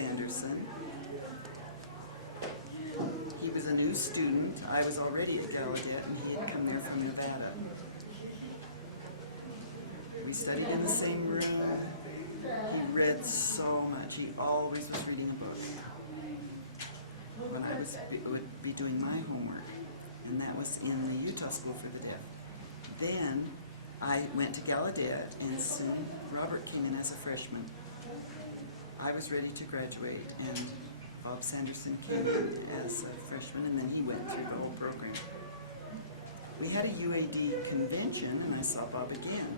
Sanderson. He was a new student. I was already at Gallaudet, and he had come there from Nevada. We studied in the same room. He read so much. He always was reading a book. When I would be doing my homework, and that was in the Utah School for the Deaf. Then I went to Gallaudet, and soon Robert came in as a freshman. I was ready to graduate, and Bob Sanderson came in as a freshman, and then he went through the whole program. We had a UAD convention, and I saw Bob again.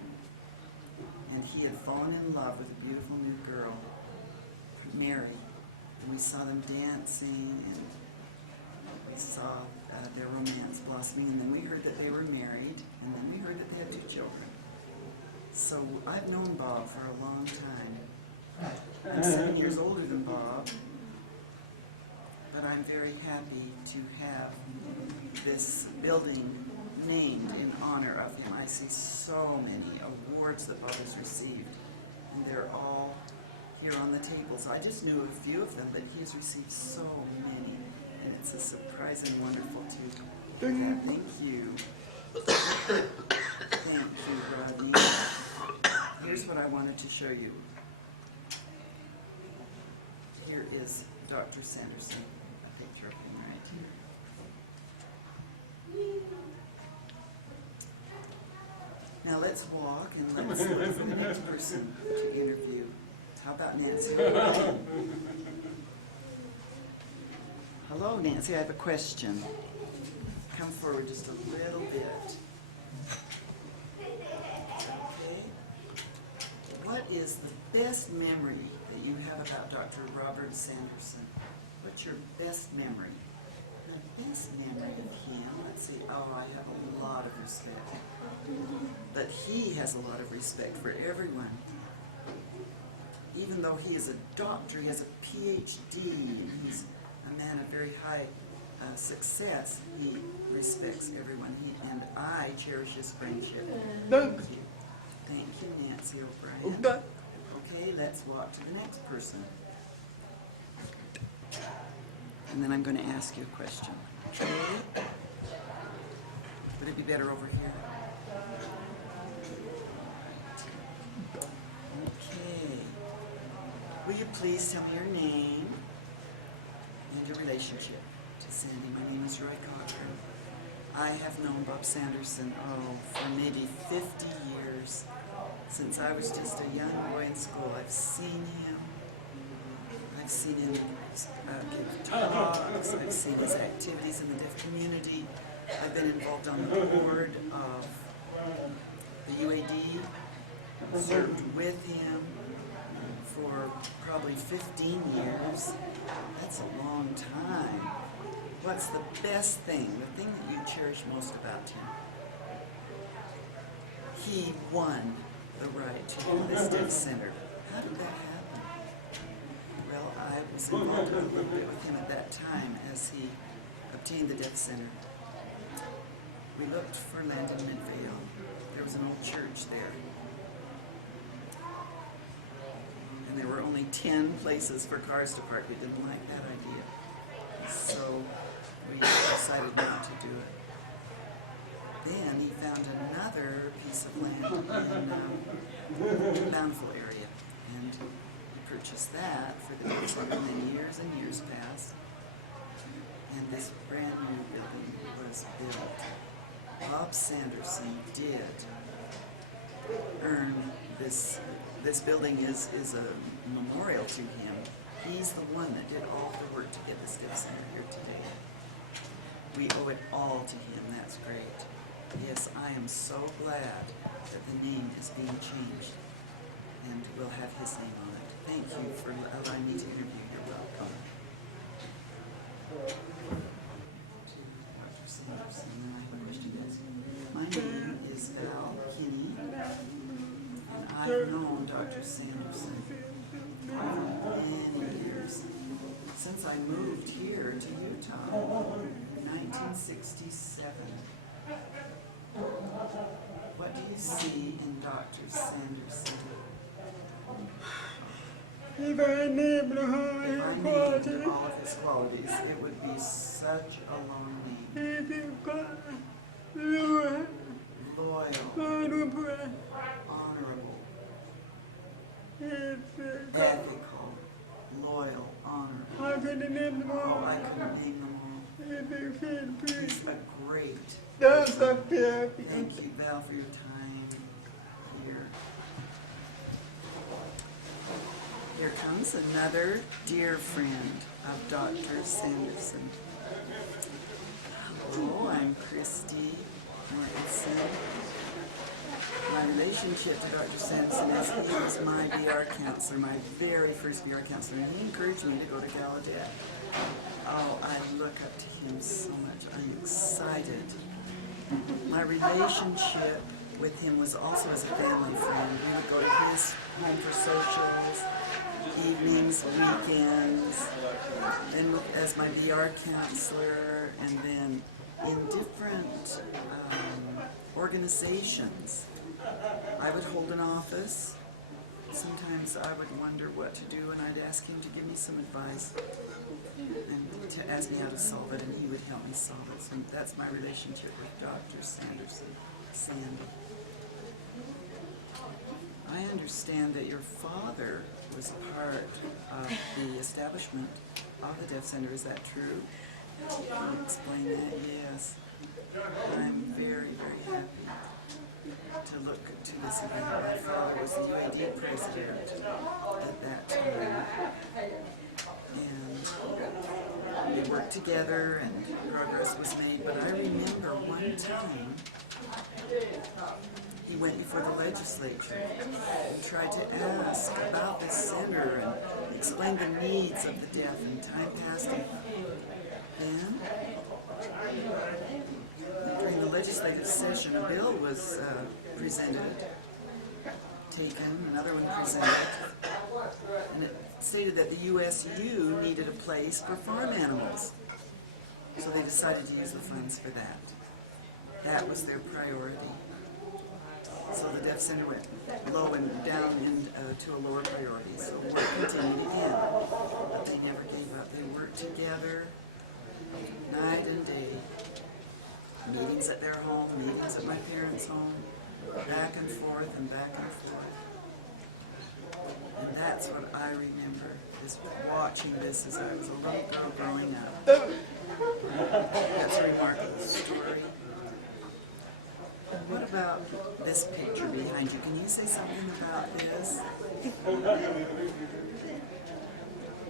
And he had fallen in love with a beautiful new girl, Mary. And we saw them dancing, and we saw their romance blossoming, and then we heard that they were married, and then we heard that they had 2 children. So I've known Bob for a long time. I'm 7 years older than Bob, but I'm very happy to have this building named in honor of him. I see so many awards that Bob has received, and they're all here on the tables. I just knew a few of them, but he has received so many, and it's a surprise and wonderful to have. Thank you. Thank you, Rodney. Here's what I wanted to show you. Here is Dr. Sanderson, a picture of him right here. Now let's walk and let's look for the next person to interview. How about Nancy? Hello, Nancy. I have a question. Come forward just a little bit. Okay. What is the best memory that you have about Dr. Robert Sanderson? What's your best memory? The best memory of him, let's see, oh, I have a lot of respect. But he has a lot of respect for everyone. Even though he is a doctor, he has a PhD, and he's a man of very high success, he respects everyone. And I cherish his friendship. Thank you. Thank you, Nancy O'Brien. Okay, let's walk to the next person. And then I'm going to ask you a question. Okay? Would it be better over here? Okay. Will you please tell me your name and your relationship to Sandy? My name is Roy Cochran. I have known Bob Sanderson, for maybe 50 years. Since I was just a young boy in school, I've seen him. I've seen him give talks. I've seen his activities in the deaf community. I've been involved on the board of the UAD, served with him for probably 15 years. That's a long time. What's the best thing, the thing that you cherish most about him? He won the right to do this deaf center. How did that happen? Well, I was involved a little bit with him at that time as he obtained the deaf center. We looked for land in Midvale. There was an old church there. And there were only 10 places for cars to park. We didn't like that idea. So we decided not to do it. Then he found another piece of land in the Bountiful area. And he purchased that for the deaf center, and then years and years passed. And this brand new building was built. Bob Sanderson did earn this. This building is a memorial to him. He's the one that did all the work to get this deaf center here today. We owe it all to him. That's great. Yes, I am so glad that the name is being changed, and we'll have his name on it. Thank you for allowing me to interview. You're welcome. Dr. Sanderson, my question is, my name is Al Kinney, and I've known Dr. Sanderson for many years, since I moved here to Utah in 1967. What do you see in Dr. Sanderson? If I named If I named all of his qualities, it would be such a long name. Loyal, honorable, ethical, loyal, honorable. Oh, I couldn't name them all. He's a great person. Thank you, Val, for your time here. Here comes another dear friend of Dr. Sanderson. Hello, I'm Christy Mortensen. My relationship to Dr. Sanderson is he was my BR counselor, my very first BR counselor, and he encouraged me to go to Gallaudet. Oh, I look up to him so much. I'm excited. My relationship with him was also as a family friend. We would go to his home for socials, evenings, weekends, and as my VR counselor, and then in different organizations. I would hold an office. Sometimes I would wonder what to do, and I'd ask him to give me some advice and to ask me how to solve it, and he would help me solve it. So that's my relationship with Dr. Sanderson. Sandy. I understand that your father was part of the establishment of the Deaf Center. Is that true? Can you explain that? Yes. I'm very, very happy to look to this event. My father was the UAD president at that time, and they worked together and progress was made. But I remember one time he went before the legislature and tried to ask about the center and explain the needs of the deaf, and time passed. Then, during the legislative session, a bill was presented, taken, another one presented, and it stated that the USU needed a place for farm animals. So they decided to use the funds for that. That was their priority. So the Deaf Center went low and down to a lower priority. So work continued again, but they never gave up. They worked together night and day. Meetings at their home, meetings at my parents' home, back and forth and back and forth. And that's what I remember, is watching this as I was a little girl growing up. That's a remarkable story. What about this picture behind you? Can you say something about this?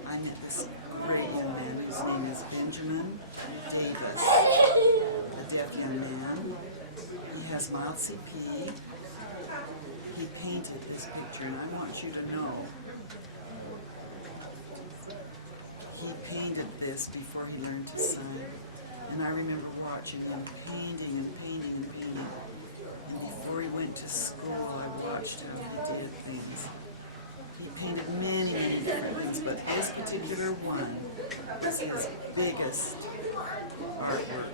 I met this great young man whose name is Benjamin Davis, a deaf young man. He has mild CP. He painted this picture, and I want you to know he painted this before he learned to sign. And I remember watching him painting and painting and painting. And before he went to school, I watched how he did things. He painted many, many different things, but this particular one is his biggest artwork.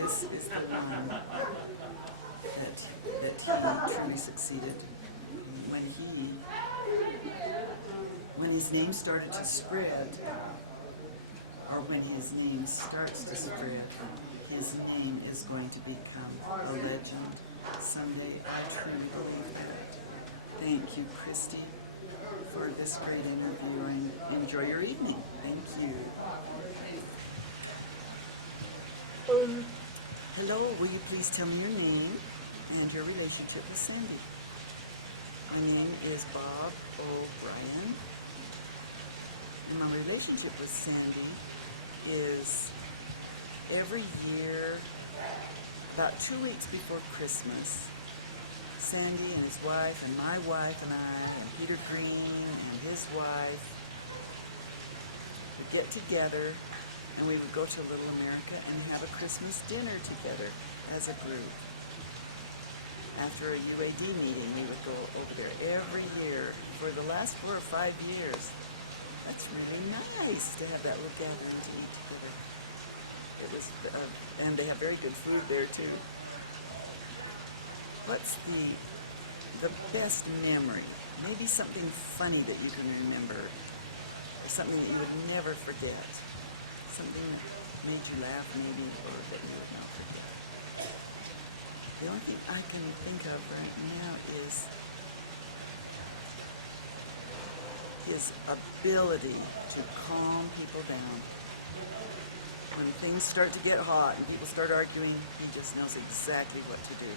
This is the one that he truly succeeded. When his name started to spread, or when his name starts to spread, his name is going to become a legend someday. I truly believe that. Thank you, Christy, for this great interview, and enjoy your evening. Thank you. Hello, will you please tell me your name and your relationship with Sandy? My name is Bob O'Brien, and my relationship with Sandy is every year, about 2 weeks before Christmas, Sandy and his wife and my wife and I and Peter Green and his wife would get together, and we would go to Little America and have a Christmas dinner together as a group. After a UAD meeting, we would go over there every year for the last 4 or 5 years. That's really nice to have that little gathering to eat together. It was, and they have very good food there too. What's the best memory Maybe something funny that you can remember, or something that you would never forget. Something that made you laugh maybe, or that you would not forget. The only thing I can think of right now is his ability to calm people down. When things start to get hot and people start arguing, he just knows exactly what to do.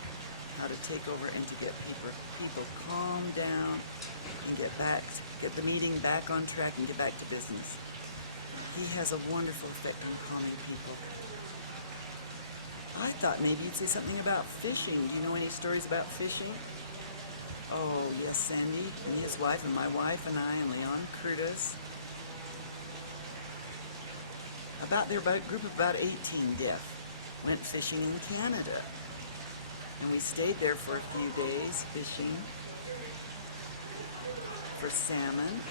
How to take over and to get people calm down and get the meeting back on track and get back to business. He has a wonderful effect on calming people. I thought maybe you'd say something about fishing. Do you know any stories about fishing? Oh, yes, Sandy and his wife and my wife and I and Leon Curtis. They're about a group of about 18 deaf. Went fishing in Canada. And we stayed there for a few days fishing for salmon.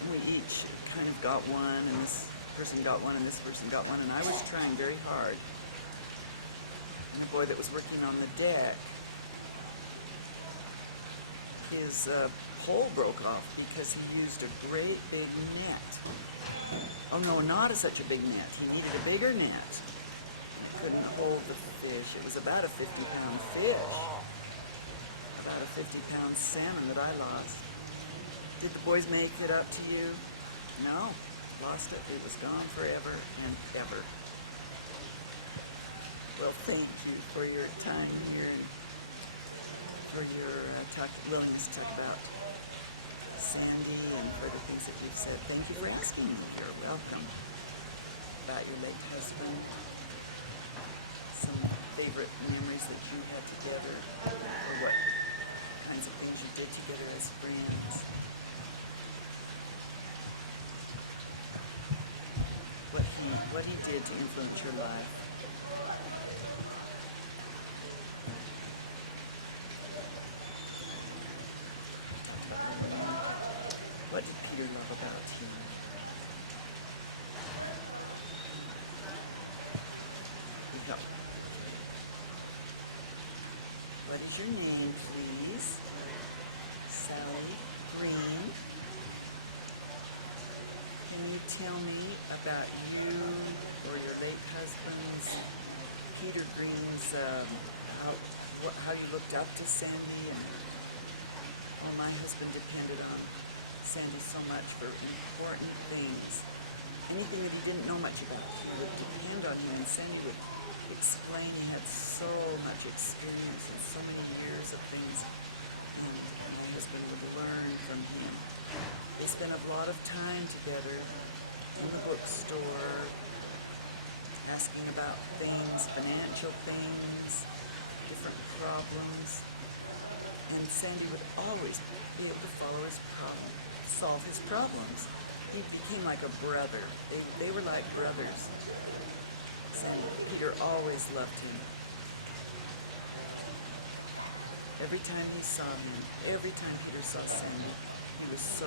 And we each kind of got one, and this person got one, and this person got one, and I was trying very hard. And the boy that was working on the deck, his pole broke off because he used a great big net. Oh no, not such a big net. He needed a bigger net. Couldn't hold the fish. It was about a 50-pound fish. About a 50-pound salmon that I lost. Did the boys make it up to you? No. Lost it. It was gone forever and ever. Well, thank you for your time here and for your willingness to talk about Sandy and for the things that you've said. Thank you for asking me. You're welcome. About your late husband, some favorite memories that you had together, or what kinds of things you did together as friends. What he did to influence your life. What did Peter love about you? No. What is your name, please? Sally Green. Can you tell me about you or your late husband's, Peter Green's, how you looked up to Sandy? And my husband depended on Sandy so much for important things. Anything that he didn't know much about, he would depend on him, and Sandy would explain. He had so much experience and so many years of things, and my husband would learn from him. They spent a lot of time together in the bookstore, asking about things, financial things, different problems. And Sandy would always be able to follow his problem, solve his problems. He became like a brother. They were like brothers. Sandy, Peter always loved him. Every time he saw him, every time Peter saw Sandy, he was so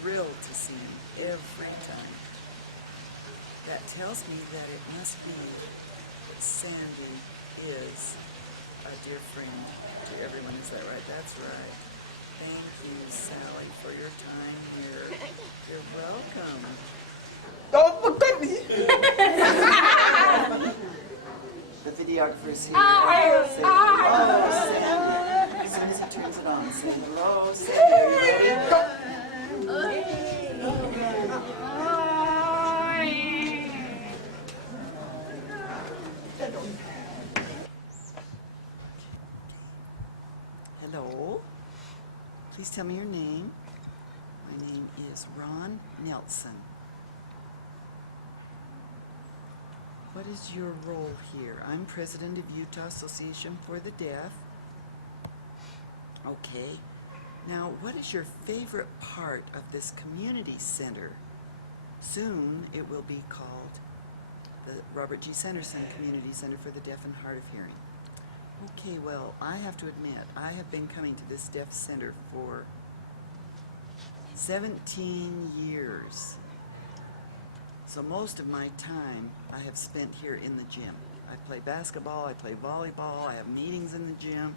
thrilled to see him every time. That tells me that it must be that Sandy is a dear friend to everyone. Is that right? That's right. Thank you, Sally, for your time here. You're welcome. Don't look at me. The videographer's here. Say hello, Sandy. As soon as he turns it on, say hello, Sandy. Are you ready? Go. Hello. Please tell me your name. My name is Ron Nelson. What is your role here? I'm president of Utah Association for the Deaf. Okay. Now, what is your favorite part of this community center? Soon it will be called the Robert G. Sanderson Community Center for the Deaf and Hard of Hearing. Okay, well, I have to admit, I have been coming to this deaf center for 17 years. So most of my time I have spent here in the gym. I play basketball, I play volleyball, I have meetings in the gym.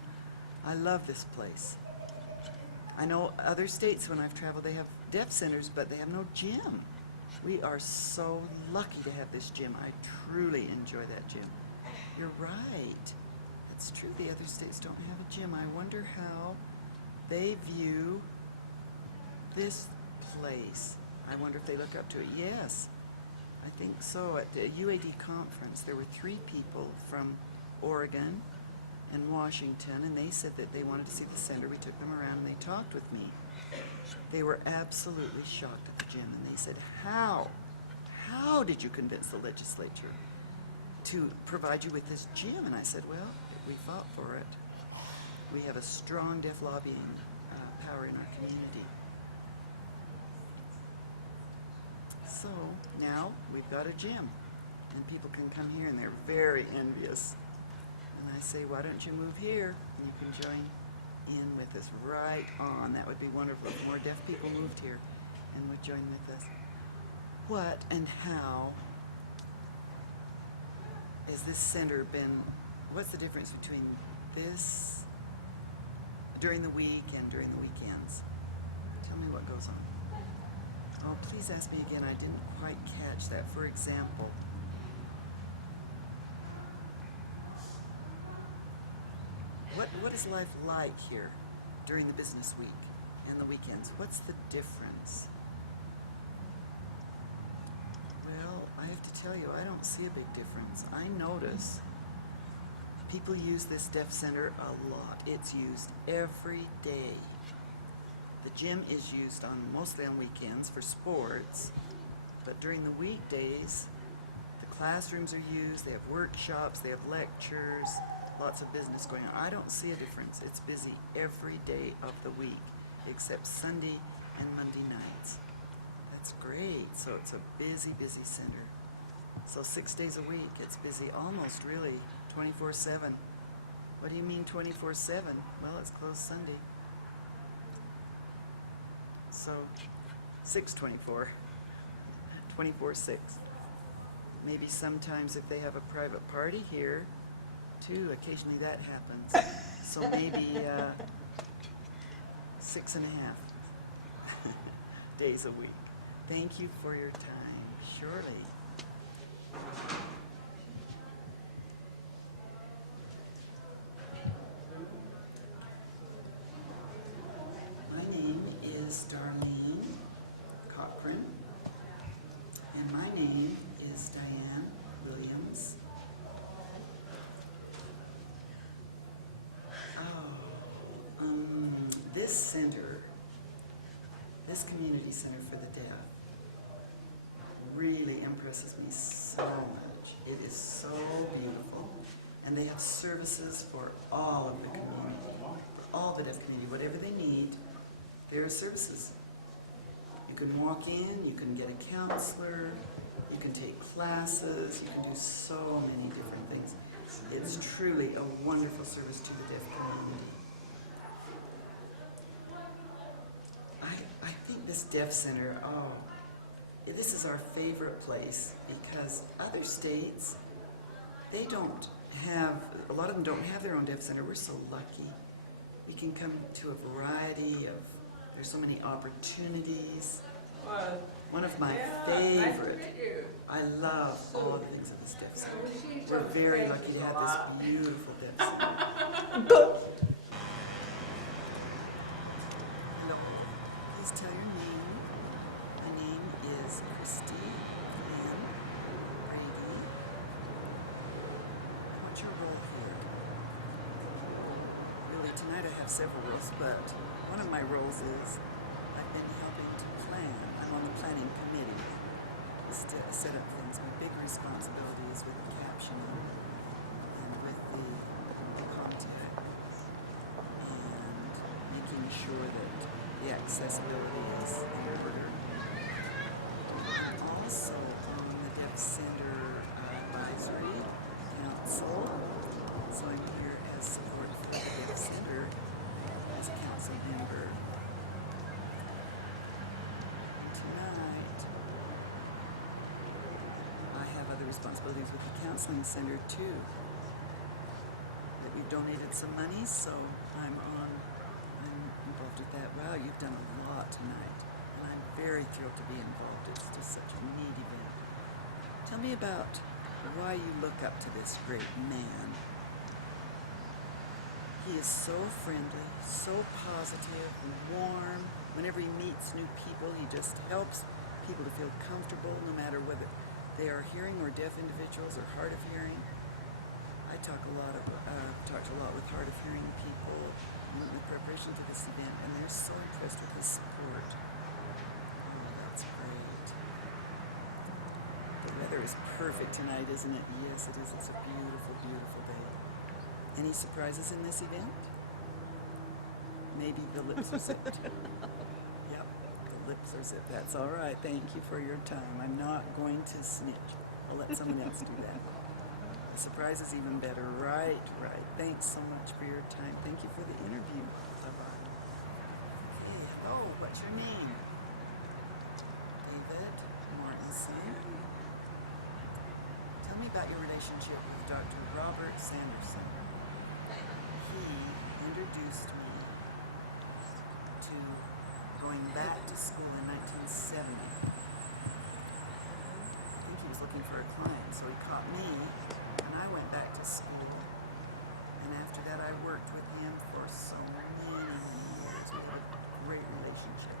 I love this place. I know other states when I've traveled, they have deaf centers, but they have no gym. We are so lucky to have this gym. I truly enjoy that gym. You're right. It's true, the other states don't have a gym. I wonder how they view this place. I wonder if they look up to it. Yes, I think so. At the UAD conference, there were 3 people from Oregon and Washington, and they said that they wanted to see the center. We took them around and they talked with me. They were absolutely shocked at the gym, and they said, how did you convince the legislature to provide you with this gym? And I said, well, we fought for it. We have a strong deaf lobbying power in our community. So now we've got a gym, and people can come here, and they're very envious. And I say, why don't you move here? And you can join in with us right on. That would be wonderful if more deaf people moved here and would join with us. What and how has this center been, what's the difference between this during the week and during the weekends? Tell me what goes on. Oh, please ask me again. I didn't quite catch that. For example, what is life like here during the business week and the weekends? What's the difference? Well, I have to tell you, I don't see a big difference. I notice people use this deaf center a lot. It's used every day. The gym is used mostly on weekends for sports, but during the weekdays, the classrooms are used, they have workshops, they have lectures, lots of business going on. I don't see a difference. It's busy every day of the week, except Sunday and Monday nights. That's great. So it's a busy, busy center. So 6 days a week, it's busy almost really 24/7. What do you mean 24/7? Well, it's closed Sunday. So 6/24, 24/6. Maybe sometimes if they have a private party here, too, occasionally that happens. So maybe 6.5 days a week. Thank you for your time, surely. My name is Darlene Cochran, and my name is Diane Williams. This center, this community center for the deaf, really impresses me so much. It is so beautiful, and they have services for all of the community, for all the deaf community, whatever they need. There are services. You can walk in, you can get a counselor, you can take classes, you can do so many different things. It's truly a wonderful service to the deaf community. I think this deaf center, this is our favorite place because other states, they don't have, a lot of them don't have their own deaf center. We're so lucky. We can come to a variety of, there's so many opportunities. One of my favorite, I love all the things of this deaf center. We're very lucky to have this beautiful deaf center. Hello, please tell your name. My name is Christy Ann Brady. What's your role here? Really, tonight I have several roles, but one of my roles is I've been helping to plan. I'm on the planning committee. Set up things, my big responsibilities with the captioning and with the contact and making sure that the accessibility is in order. I'm also on the Deaf Center Advisory Council, so I'm here as support for the Deaf Center as a council member. Responsibilities with the counseling center too. That we've donated some money, so I'm involved with that, wow, you've done a lot tonight. And I'm very thrilled to be involved. It's just such a neat event. Tell me about why you look up to this great man. He is so friendly, so positive, warm. Whenever he meets new people, he just helps people to feel comfortable, no matter whether they are hearing or deaf individuals or hard of hearing. I talked a lot with hard of hearing people in the preparation for this event, and they're so impressed with his support. Oh, that's great. The weather is perfect tonight, isn't it? Yes, it is. It's a beautiful, beautiful day. Any surprises in this event? Maybe the lips are zipped. Yep, the lips are zipped. That's all right. Thank you for your time. I'm not going to snitch. I'll let someone else do that. The surprise is even better. Right. Thanks so much for your time. Thank you for the interview. Bye-bye. Hey, hello. What's your name? David Mortensen. Tell me about your relationship with Dr. Robert Sanderson. He introduced me to going back to school in 1970. I think he was looking for a client, so he caught me, and I went back to school. And after that, I worked with him for so many years. We had a great relationship.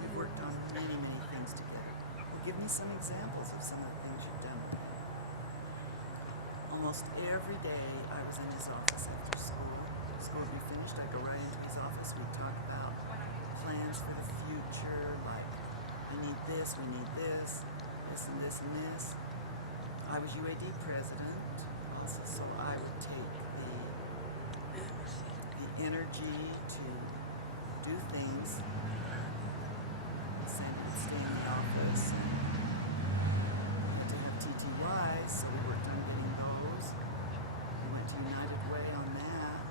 We worked on many, many things together. Well, give me some examples of some of the things you've done with him. Almost every day, I was in his office after school. School would be finished, I'd go right into his office. We'd talk about plans for the future, like we need this and this and this and this. I was UAD president also, so I would take the energy to do things. Sam would stay in the office and to have TTYs, so we worked on getting those. We went to United Way on that.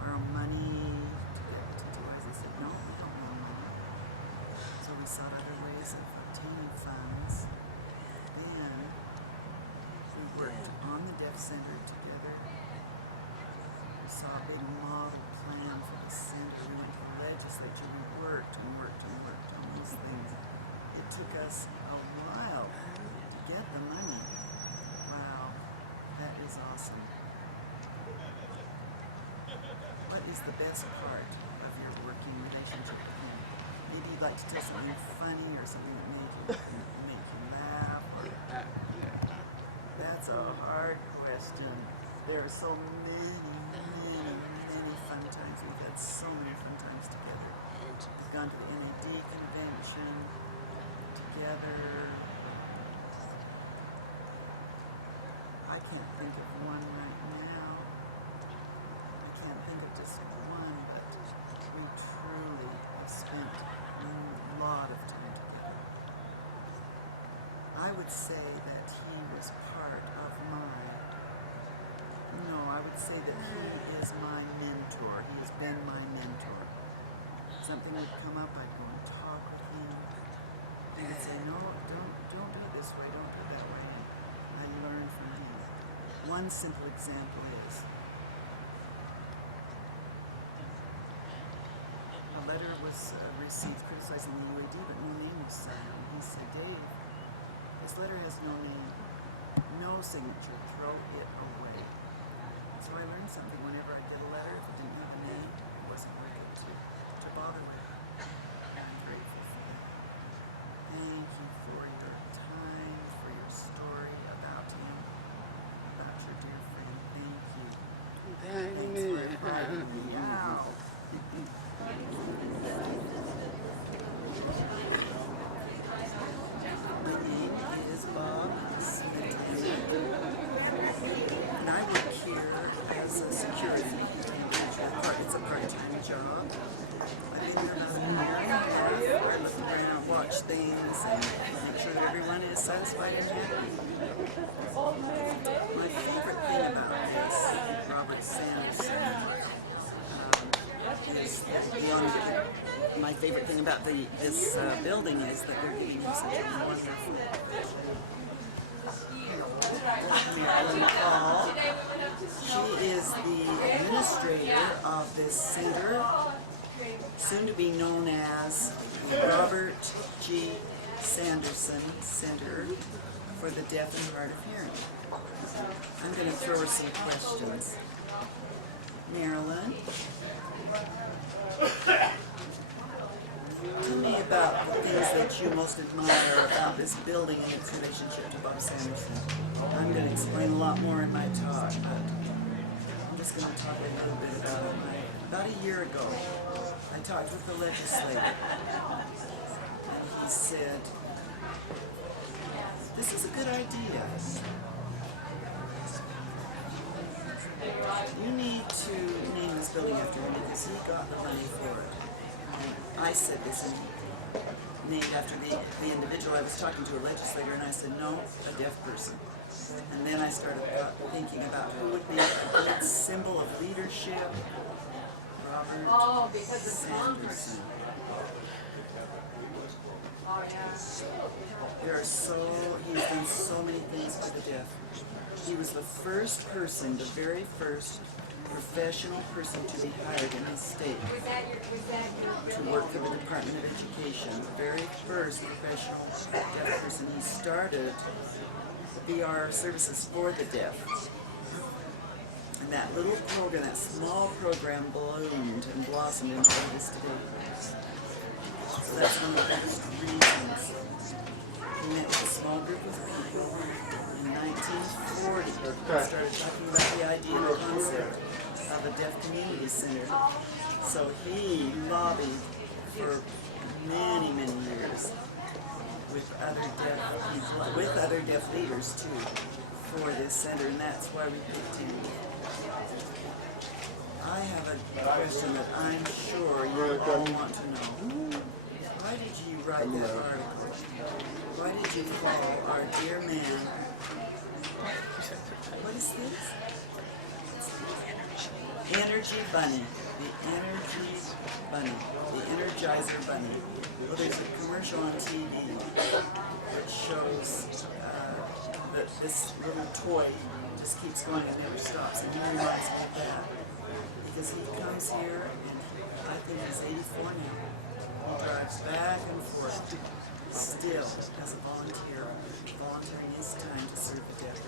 Borrow money to get TTYs. They said, no, we don't want money. So we sought other ways of obtaining funds. Then we worked on the Deaf Center together. We saw a big model plan for the center. We went to the legislature. We worked on these things. It took us a while to get the money. Wow, that is awesome. What is the best part of your working relationship with him? Maybe you'd like to tell something funny or something that make you laugh. That's a hard question. There are so many fun times. We've had so many fun times together. We've gone to the NAD convention together. I can't think of one right now. I can't think of just one, but we truly have spent a lot of time together. I would say that he was part of I would say that he is my mentor. He has been my mentor. Something would come up, I'd go and talk with him. And he'd say, no, don't do it this way, don't do it that way. I learned from him. One simple example is a letter was received criticizing the UAD, but no name was signed. He said, Dave, this letter has no name, no signature, throw it away. So I learned something. Whenever I get a letter, if it didn't have a name, it wasn't worth it to bother with. I'm grateful for that. Thank you for your time, for your story about him, about your dear friend. Thank you. Thanks for inviting me out. My name is Bob Smith, and I work here as a security manager. It's a part-time job. I've been here about a year and a half. I look around, watch things, and make sure that everyone is satisfied and happy. My favorite thing about this, Robert Sanderson, is that my favorite thing about this building is that they're giving him such a wonderful Marilyn Hall. She is the administrator of this center, soon to be known as Robert G. Sanderson Center for the Deaf and Hard of Hearing. I'm going to throw her some questions. Marilyn, tell me about the things that you most admire about this building and its relationship to Bob Sanderson. I'm going to explain a lot more in my talk, but I'm just going to talk a little bit about it. About a year ago, I talked with the legislator, and he said, this is a good idea. You need to name this building after him because he got the money for it. And I said this, and named after the individual I was talking to, a legislator, and I said, no, a deaf person. And then I started thinking about who would be a good symbol of leadership. Robert Sanderson. He's done so many things for the deaf. He was the first person, the very first professional person to be hired in his state to work for the Department of Education. The very first professional deaf person. He started VR services for the deaf. And that little program, that small program, bloomed and blossomed into what it is today. So that's one of the biggest reasons. He met with a small group of people in 1940. Started talking about the idea and the concept of a deaf community center. So he lobbied for many, many years with other deaf people, with other deaf leaders too, for this center, and that's why we picked him. I have a question that I'm sure you all want to know. Why did you write that article? Why did you call our dear man, what is this? Energy Bunny. The Energy Bunny. The Energizer Bunny. Well, there's a commercial on TV that shows that this little toy just keeps going and never stops. And he reminds me of that. Because he comes here, and I think he's 84 now. He drives back and forth, still as a volunteer, volunteering his time to serve the deaf.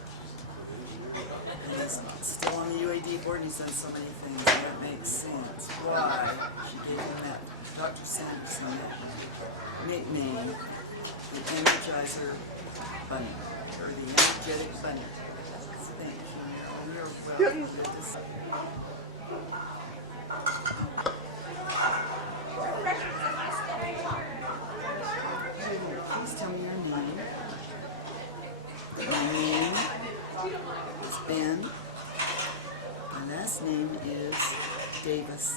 And he's still on the UAD board, and he's done so many things, and it makes sense why she gave him that, Dr. Sanderson, that nickname, the Energizer Bunny, or the Energetic Bunny. Thank you, Meryl. You're welcome to this. Please tell me your name. My name is Ben. My last name is Davis.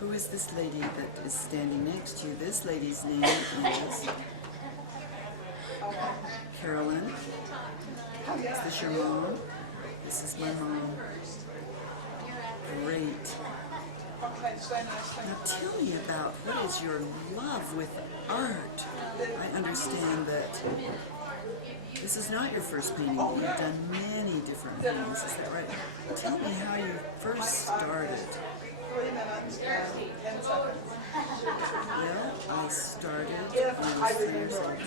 Who is this lady that is standing next to you? This lady's name is Carolyn. Is this your mom? This is my mom. Great. Now tell me about what is your love with art? I understand that this is not your first painting. You've done many different things. Is that right? Tell me how you first started. Well, I started when I was 3 years old.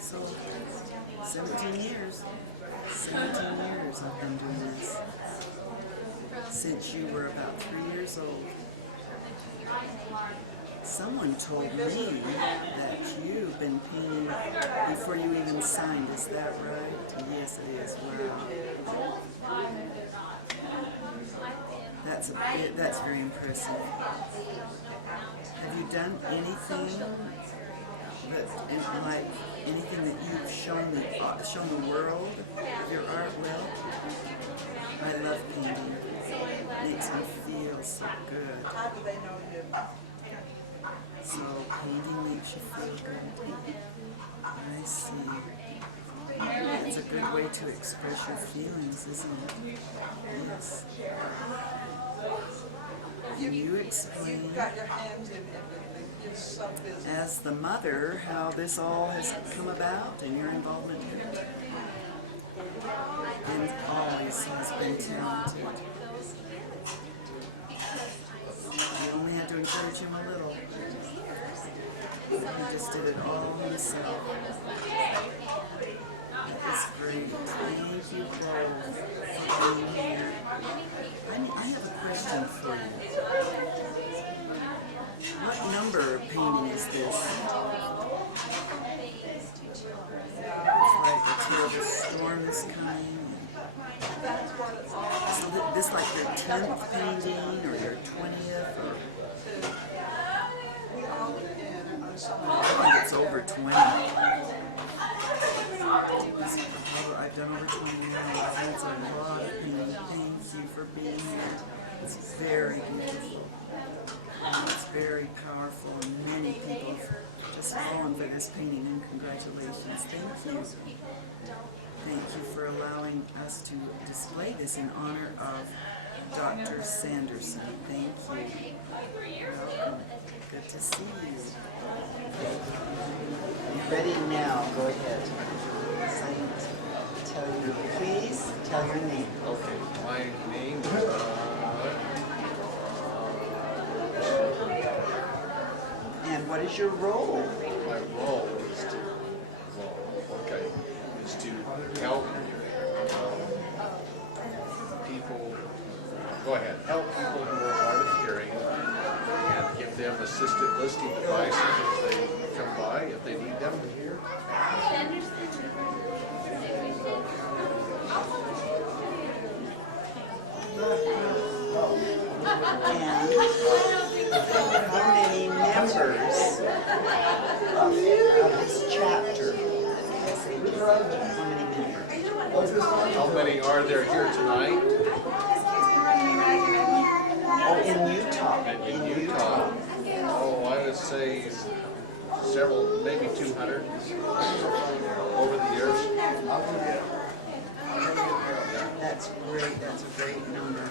So, 17 years. 17 years I've been doing this. Since you were about 3 years old. Someone told me that you've been painting before you even signed. Is that right? Yes, it is. Wow. That's very impressive. Have you done anything like anything that you've shown the world of your art? Well, I love painting. It makes me feel so good. So painting makes you feel good. I see. It's a good way to express your feelings, isn't it? Yes. Can you explain, as the mother, how this all has come about and your involvement here? and always has been talented. You only had to encourage him a little. He just did it all himself. That is great. Thank you both for being here. I have a question for you. What number painting is this? It's like a terrible storm is coming. So this like your 10th painting or your 20th? Or I think it's over 20. I've done over 20 now. That's a lot of painting. Thank you for being here. It's very beautiful. It's very powerful, and many people have just fallen for this painting, and congratulations. Thank you. Thank you for allowing us to display this in honor of Dr. Sanderson. Thank you. Welcome. Good to see you. You ready now? Go ahead. Please tell your name. Okay, my name is And what is your role? my role is to help people. Go ahead. Help people who are hard of hearing and give them assisted listening devices as they come by if they need them. And how many members of this chapter? How many members? How many are there here tonight? Oh, in Utah. In Utah. Oh, I would say several, maybe 200 over the years. That's great. That's a great number.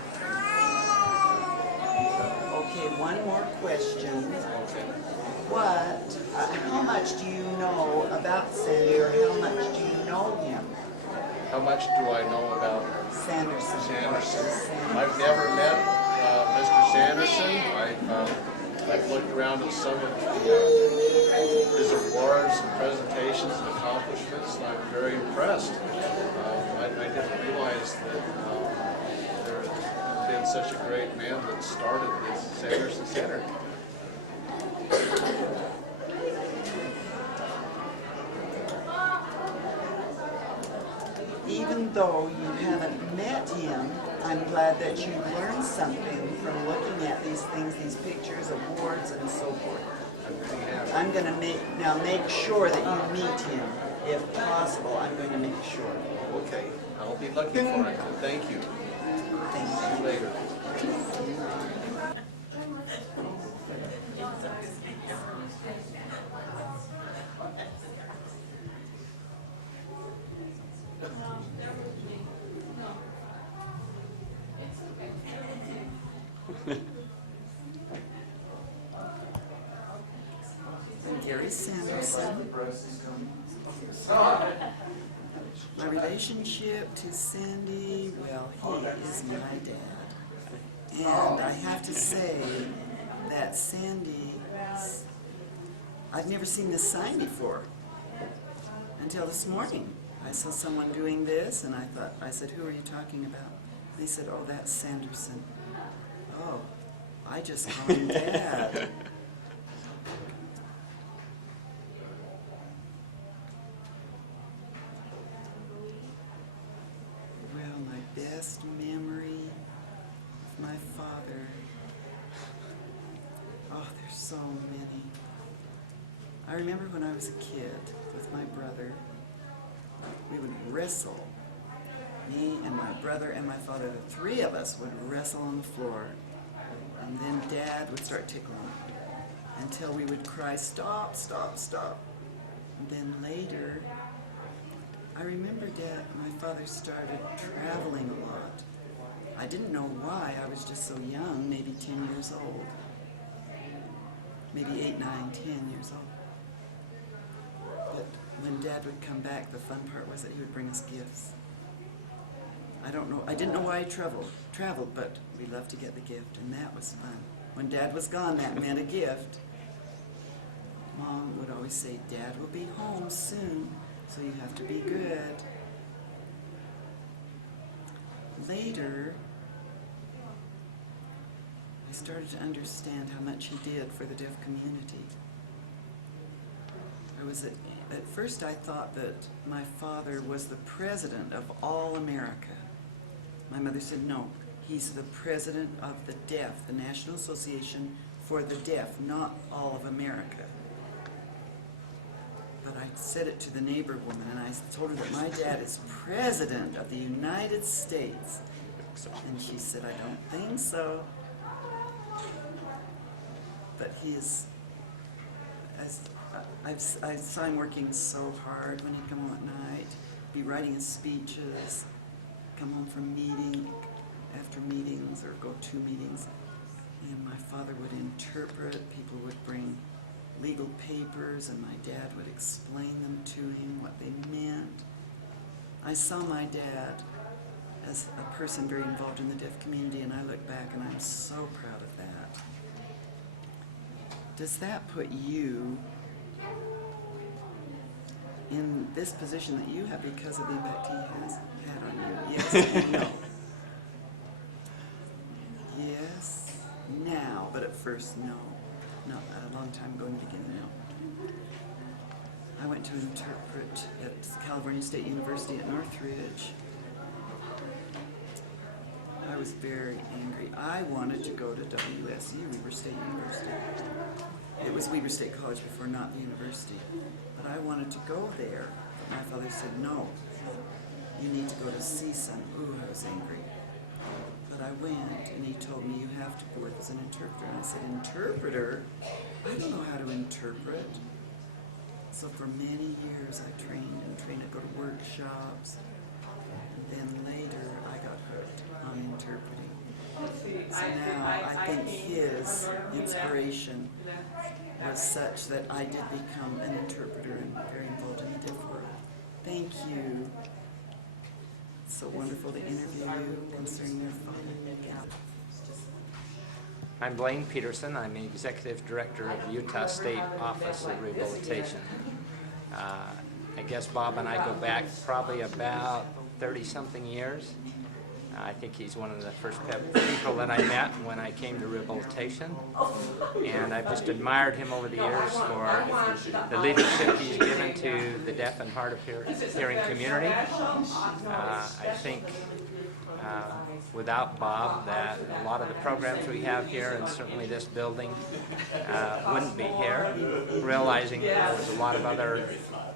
Okay, one more question. How much do you know about Sandy, or how much do you know him? How much do I know about Sanderson. Sanderson? I've never met Mr. Sanderson. I've looked around at some of his awards and presentations and accomplishments, and I'm very impressed. I didn't realize that there had been such a great man that started this Sanderson Center. Even though you haven't met him, I'm glad that you learned something from looking at these things, these pictures, awards, and so forth. I'm going to make sure that you meet him. If possible, I'm going to make sure. Okay, I'll be looking for it. Thank you. Thank See you later. I'm Gary Sanderson. My relationship to Sandy, well, he is my dad. And I have to say that Sandy, I've never seen this sign before until this morning. I saw someone doing this, and I said, who are you talking about? They said, oh, that's Sanderson. Oh, I just call him Dad. Well, my best memory of my father. Oh, there's so many. I remember when I was a kid with my brother, we would wrestle. Me and my brother and my father, the three of us would wrestle on the floor. And then Dad would start tickling until we would cry, stop, stop, stop. And then later, I remember my father started traveling a lot. I didn't know why. I was just so young, maybe 10 years old. Maybe 8, 9, 10 years old. But when Dad would come back, the fun part was that he would bring us gifts. I don't know, I didn't know why he traveled, but we loved to get the gift, and that was fun. When Dad was gone, that meant a gift. Mom would always say, Dad will be home soon, so you have to be good. Later, I started to understand how much he did for the deaf community. At first I thought that my father was the president of all America. My mother said, no, he's the president of the deaf, the National Association for the Deaf, not all of America. But I said it to the neighbor woman, and I told her that my dad is president of the United States. And she said, I don't think so. But he is, I saw him working so hard when he'd come home at night, be writing his speeches, come home from meeting, after meetings, or go to meetings, and my father would interpret. People would bring legal papers, and my dad would explain them to him, what they meant. I saw my dad as a person very involved in the deaf community, and I look back and I'm so proud of that. Does that put you in this position that you have because of the impact he has had on you? Yes and no. Yes, now, but at first, no. Not a long time ago in the beginning, no. I went to interpret at California State University at Northridge. I was very angry. I wanted to go to WSU, Weber State University. It was Weber State College before, not the university. But I wanted to go there. My father said, no, you need to go to CSUN. Ooh, I was angry. But I went, and he told me, you have to work as an interpreter. And I said, interpreter? I don't know how to interpret. So for many years I trained, I'd go to workshops. And then later I got hooked on interpreting. So now I think his inspiration was such that I did become an interpreter and very involved in the deaf world. Thank you. It's so wonderful to interview you concerning your father. I'm Blaine Peterson. I'm the Executive Director of the Utah State Office of Rehabilitation. I guess Bob and I go back probably about 30-something years. I think he's one of the first people that I met when I came to rehabilitation, and I've just admired him over the years for the leadership he's given to the deaf and hard of hearing community. I think without Bob that a lot of the programs we have here, and certainly this building, wouldn't be here, realizing there was a lot of other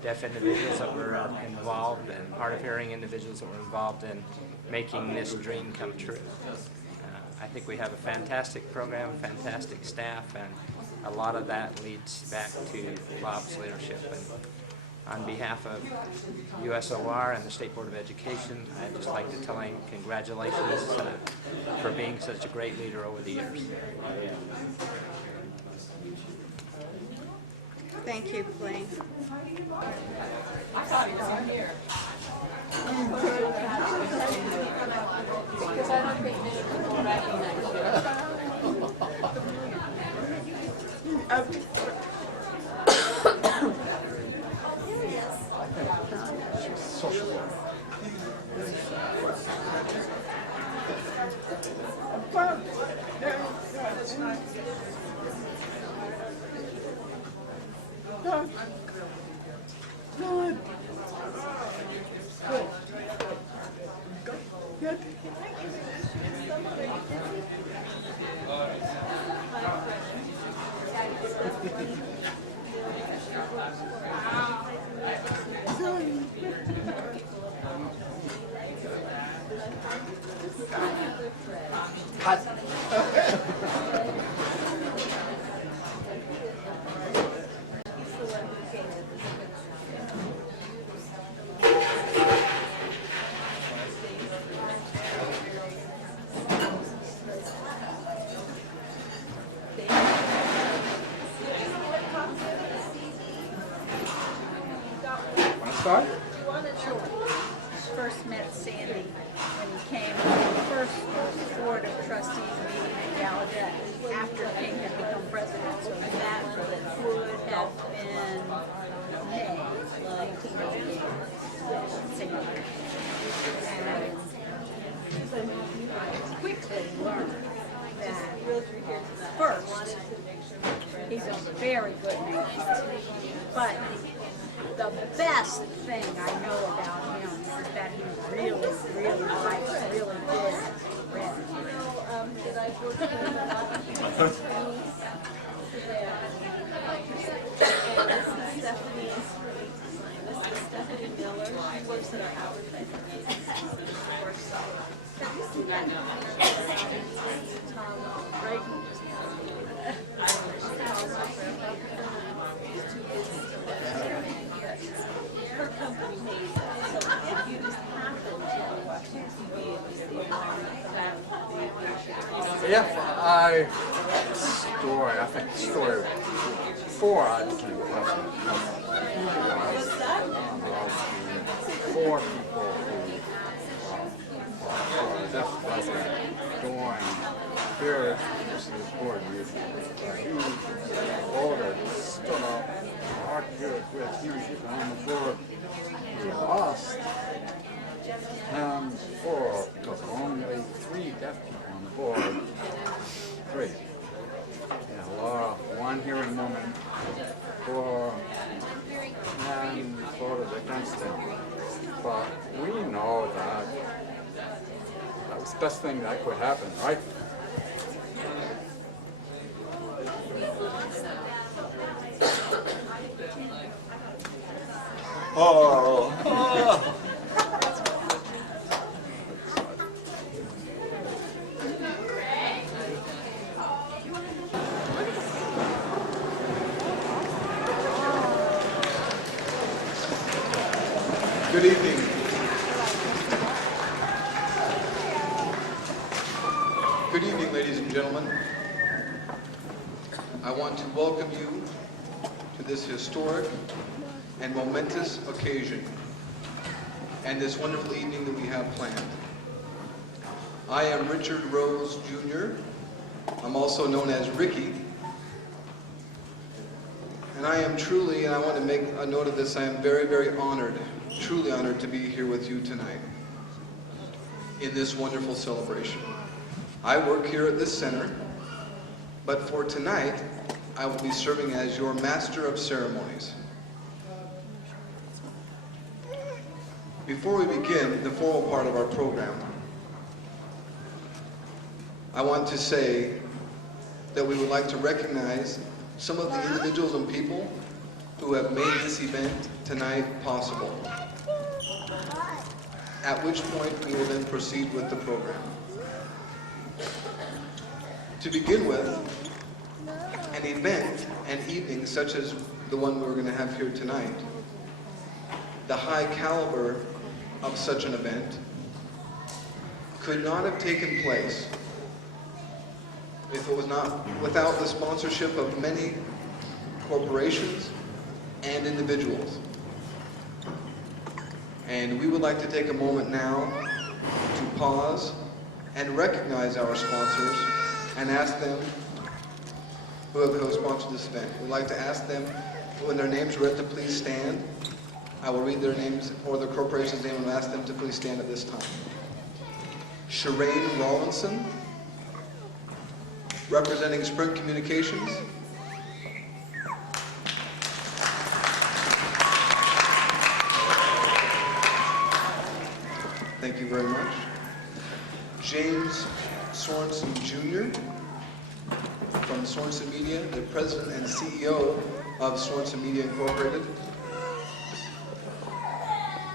deaf individuals that were involved and hard of hearing individuals that were involved in making this dream come true. I think we have a fantastic program, fantastic staff, and a lot of that leads back to Bob's leadership. And on behalf of USOR and the State Board of Education, I'd just like to tell him congratulations for being such a great leader over the years. Thank you, Blaine. Because I don't think many people recognize Start? Sure. First met Sandy when he came to the first Board of Trustees meeting in Gallaudet after King had become president. So that would have been May 1908. And I quickly learned that first, he's a very good man. But the best thing I know about him is that he really likes really good red. Stephanie Miller. She works at our advertising agency. Tom Reagan just her company made that. So if you just happen to be watching TV and you see that If I think story before I became president, four people who were this president during here this board meeting. He voted, stood up, argued with you people on the board. He lost 10-4 because only 3 deaf people on the board. 3. Yeah, Laura, 1 hearing woman, 4 men voted against him. But we know that that was the best thing that could happen, right? Good evening. Good evening, ladies and gentlemen. I want to welcome you to this historic and momentous occasion and this wonderful evening that we have planned. I am Richard Rose Jr. I'm also known as Ricky. And I am truly, and I want to make a note of this, I am very, very honored, truly honored to be here with you tonight in this wonderful celebration. I work here at this center, but for tonight, I will be serving as your Master of Ceremonies. Before we begin the formal part of our program, I want to say that we would like to recognize some of the individuals and people who have made this event tonight possible, at which point we will then proceed with the program. To begin with, an event and evening such as the one we're going to have here tonight, the high caliber of such an event could not have taken place if it was not without the sponsorship of many corporations and individuals. And we would like to take a moment now to pause and recognize our sponsors and ask them who have co-sponsored this event. We'd like to ask them, when their names are read, to please stand. I will read their names or the corporation's name and ask them to please stand at this time. Shireen Rawlinson, representing Sprint Communications. Thank you very much. James Sorensen Jr. from Sorensen Media, the president and CEO of Sorensen Media Incorporated.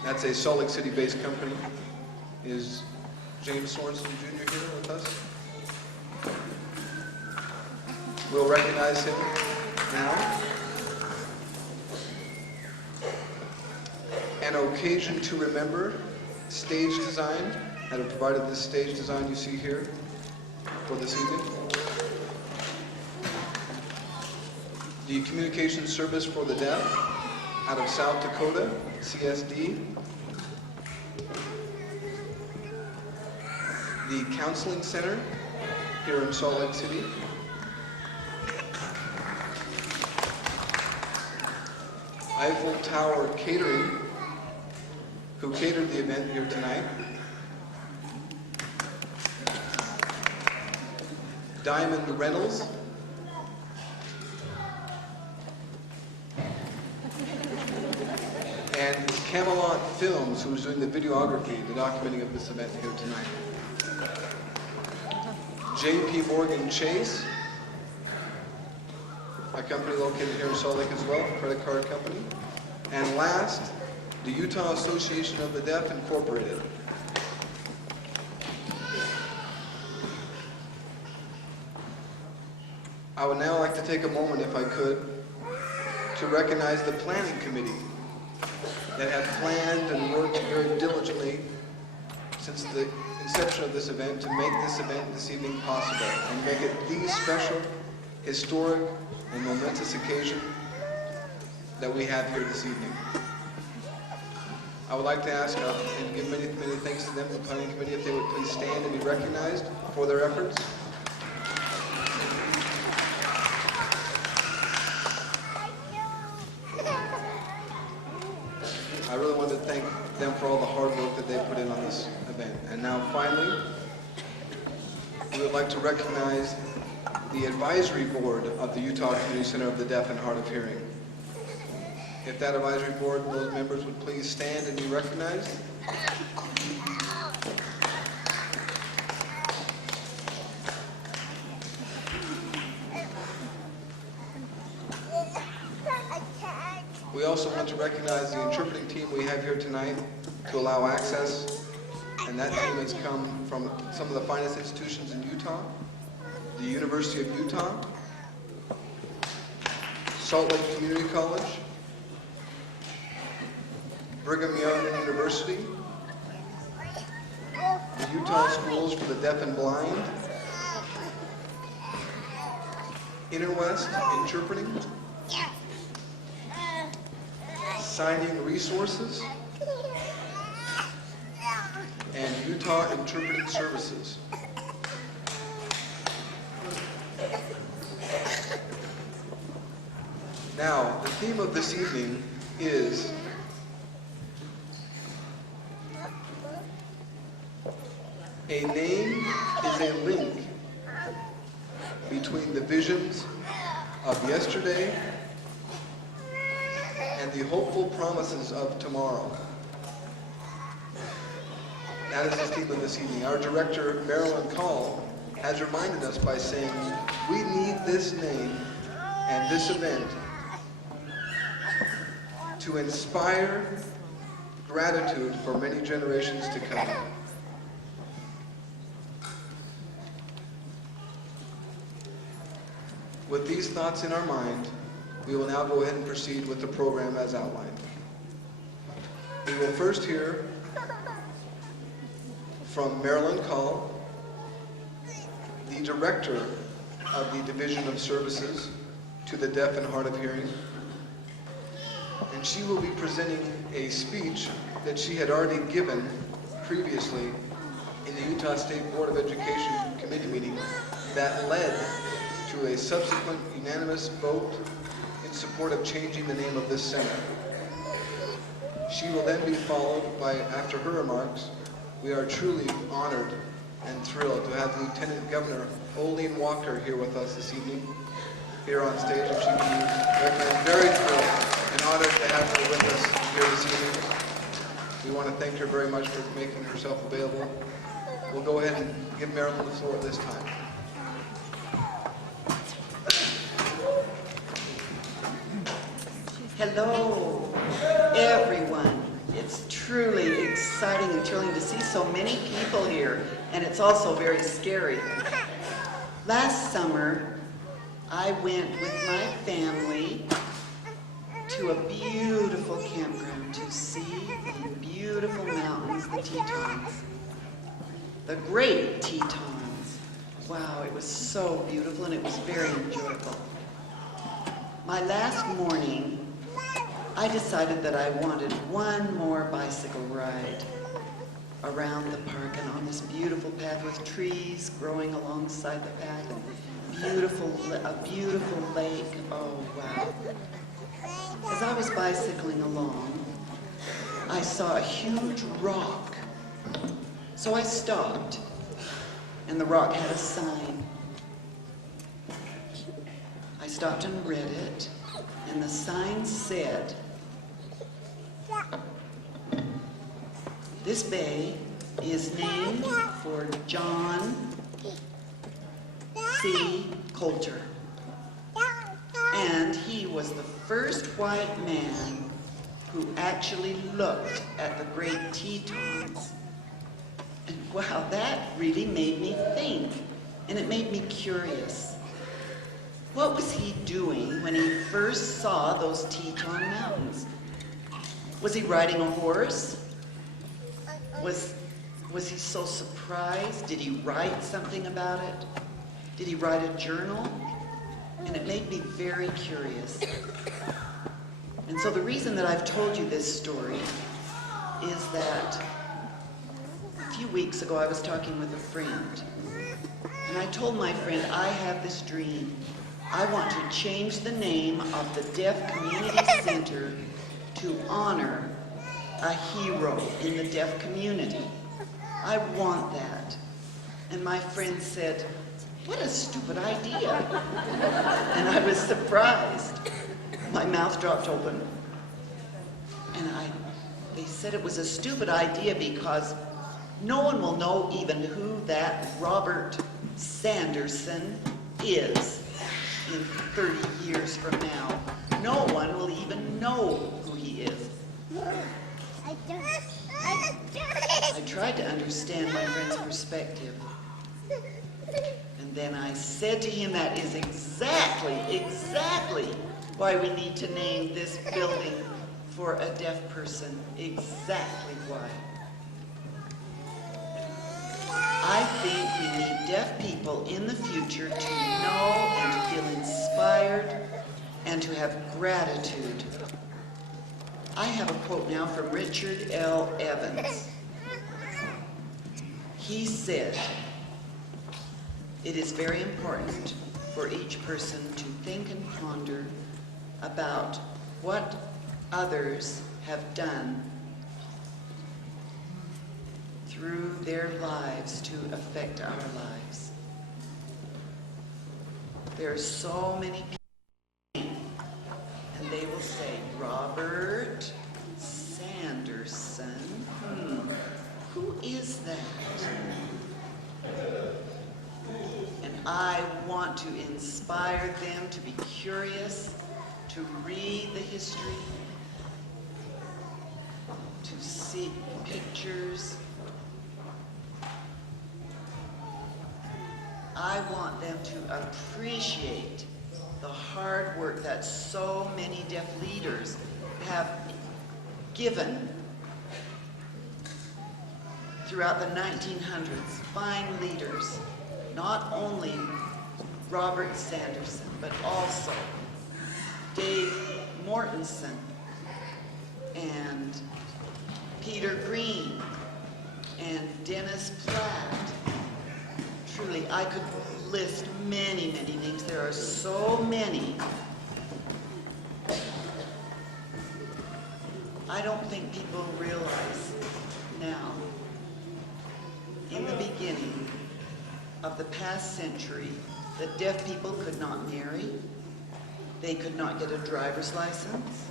That's a Salt Lake City-based company. Is James Sorensen Jr. here with us? We'll recognize him now. An occasion to remember, stage design, that have provided this stage design you see here for this evening. The Communication Service for the Deaf out of South Dakota, CSD. Counseling Center here in Salt Lake City. Eiffel Tower Catering, who catered the event here tonight. Diamond Reynolds. And Camelot Films, who's doing the videography, the documenting of this event here tonight. J.P. Morgan Chase, a company located here in Salt Lake as well, a credit card company. And last, the Utah Association of the Deaf Incorporated. I would now like to take a moment, if I could, to recognize the planning committee that have planned and worked very diligently since the inception of this event to make this event this evening possible and make it the special, historic, and momentous occasion that we have here this evening. I would like to ask and give many, many thanks to them, the planning committee, if they would please stand and be recognized for their efforts. I really want to thank them for all the hard work that they put in on this event. And now finally, we would like to recognize the advisory board of the Utah Community Center of the Deaf and Hard of Hearing. If that advisory board, those members would please stand and be recognized. We also want to recognize the interpreting team we have here tonight to allow access, and that team has come from some of the finest institutions in Utah, the University of Utah, Salt Lake Community College, Brigham Young University, the Utah Schools for the Deaf and Blind, Interwest Interpreting, Signing Resources, and Utah Interpreting Services. Now, the theme of this evening is a name is a link between the visions of yesterday and the hopeful promises of tomorrow. That is the theme of this evening. Our director, Marilyn Call, has reminded us by saying, we need this name and this event to inspire gratitude for many generations to come. With these thoughts in our mind, we will now go ahead and proceed with the program as outlined. We will first hear from Marilyn Call, the Director of the Division of Services to the Deaf and Hard of Hearing, and she will be presenting a speech that she had already given previously in the Utah State Board of Education Committee meeting that led to a subsequent unanimous vote in support of changing the name of this center. She will then be followed by, after her remarks, we are truly honored and thrilled to have Lieutenant Governor Olene Walker here with us this evening, here on stage, if she can be recognized. Very thrilled and honored to have her with us here this evening. We want to thank her very much for making herself available. We'll go ahead and give Marilyn the floor at this time. Hello, everyone. It's truly exciting and thrilling to see so many people here, and it's also very scary. Last summer, I went with my family to a beautiful campground to see the beautiful mountains, the Tetons, the Great Tetons. Wow, it was so beautiful and it was very enjoyable. My last morning, I decided that I wanted one more bicycle ride around the park and on this beautiful path with trees growing alongside the path and a beautiful lake. Oh, wow. As I was bicycling along, I saw a huge rock. So I stopped, and the rock had a sign. I stopped and read it, and the sign said, "This bay is named for John C. Coulter, and he was the first white man who actually looked at the great Tetons." And wow, that really made me think, and it made me curious. What was he doing when he first saw those Teton Mountains? Was he riding a horse? Was he so surprised? Did he write something about it? Did he write a journal? And it made me very curious. And so the reason that I've told you this story is that a few weeks ago I was talking with a friend, and I told my friend, I have this dream. I want to change the name of the Deaf Community Center to honor a hero in the deaf community. I want that. And my friend said, "What a stupid idea." And I was surprised. My mouth dropped open. And they said it was a stupid idea because no one will know even who that Robert Sanderson is in 30 years from now. No one will even know who he is. I tried to understand my friend's perspective. And then I said to him, that is exactly why we need to name this building for a deaf person. Exactly why. I think we need deaf people in the future to know and to feel inspired and to have gratitude. I have a quote now from Richard L. Evans. He said, "It is very important for each person to think and ponder about what others have done through their lives to affect our lives." There are so many people, and they will say, "Robert Sanderson, who is that?" And I want to inspire them to be curious, to read the history, to see pictures. I want them to appreciate the hard work that so many deaf leaders have given throughout the 1900s. Fine leaders, not only Robert Sanderson, but also Dave Mortensen and Peter Green and Dennis Platt. Truly, I could list many, many names. There are so many. I don't think people realize now, in the beginning of the past century, that deaf people could not marry. They could not get a driver's license.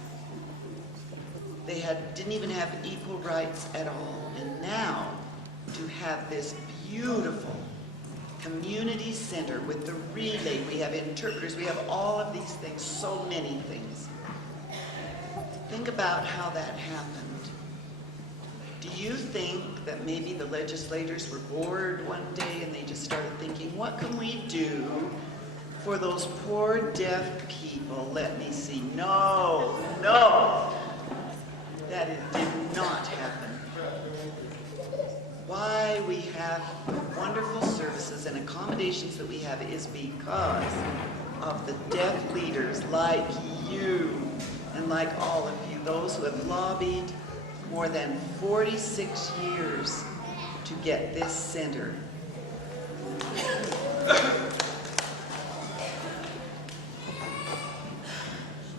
They didn't even have equal rights at all. And now, to have this beautiful community center with the relay, we have interpreters, we have all of these things, so many things. Think about how that happened. Do you think that maybe the legislators were bored one day and they just started thinking, what can we do for those poor deaf people? Let me see. No. That did not happen. Why we have wonderful services and accommodations that we have is because of the deaf leaders like you and like all of you, those who have lobbied more than 46 years to get this center.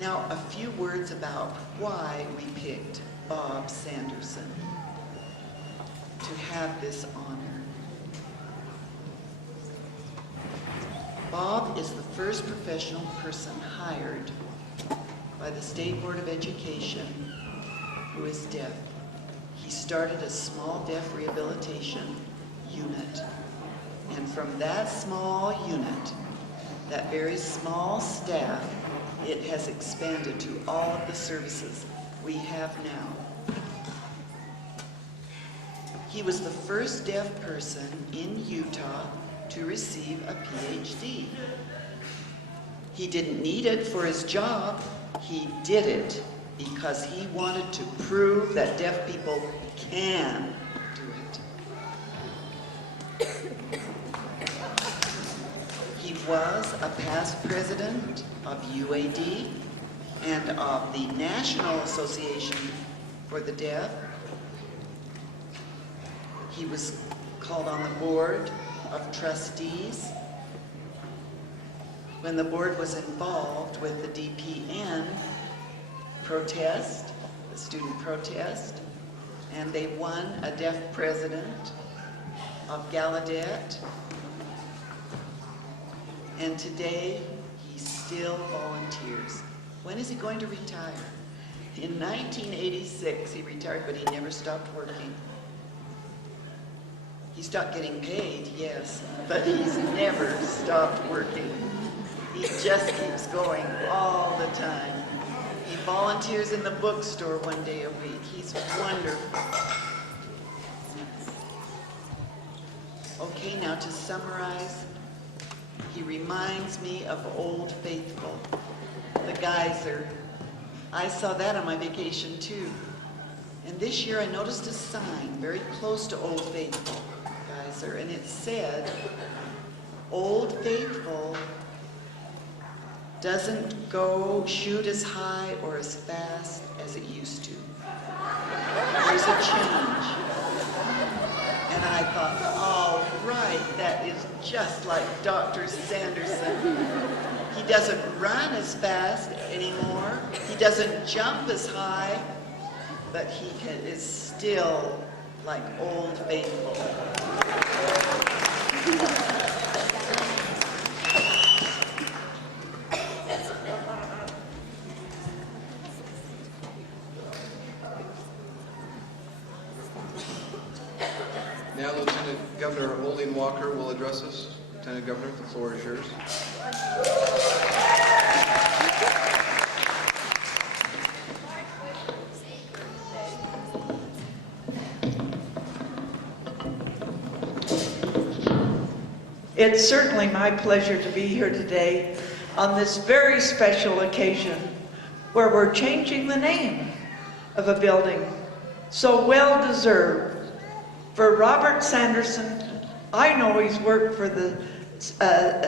Now, a few words about why we picked Bob Sanderson to have this honor. Bob is the first professional person hired by the State Board of Education who is deaf. He started a small deaf rehabilitation unit. And from that small unit, that very small staff, it has expanded to all of the services we have now. He was the first deaf person in Utah to receive a PhD. He didn't need it for his job. He did it because he wanted to prove that deaf people can do it. He was a past president of UAD and of the National Association for the Deaf. He was called on the board of trustees when the board was involved with the DPN protest, the student protest, and they won a deaf president of Gallaudet. And today, he still volunteers. When is he going to retire? In 1986, he retired, but he never stopped working. He stopped getting paid, yes, but he's never stopped working. He just keeps going all the time. He volunteers in the bookstore one day a week. He's wonderful. Okay, now to summarize, he reminds me of Old Faithful, the geyser. I saw that on my vacation too. And this year I noticed a sign very close to Old Faithful geyser, and it said, Old Faithful doesn't go shoot as high or as fast as it used to. There's a change. And I thought, all right, that is just like Dr. Sanderson. He doesn't run as fast anymore. He doesn't jump as high, but he is still like Old Faithful. Now Lieutenant Governor Olin Walker will address us. Lieutenant Governor, the floor is yours. It's certainly my pleasure to be here today on this very special occasion where we're changing the name of a building so well deserved. For Robert Sanderson, I know he's worked for the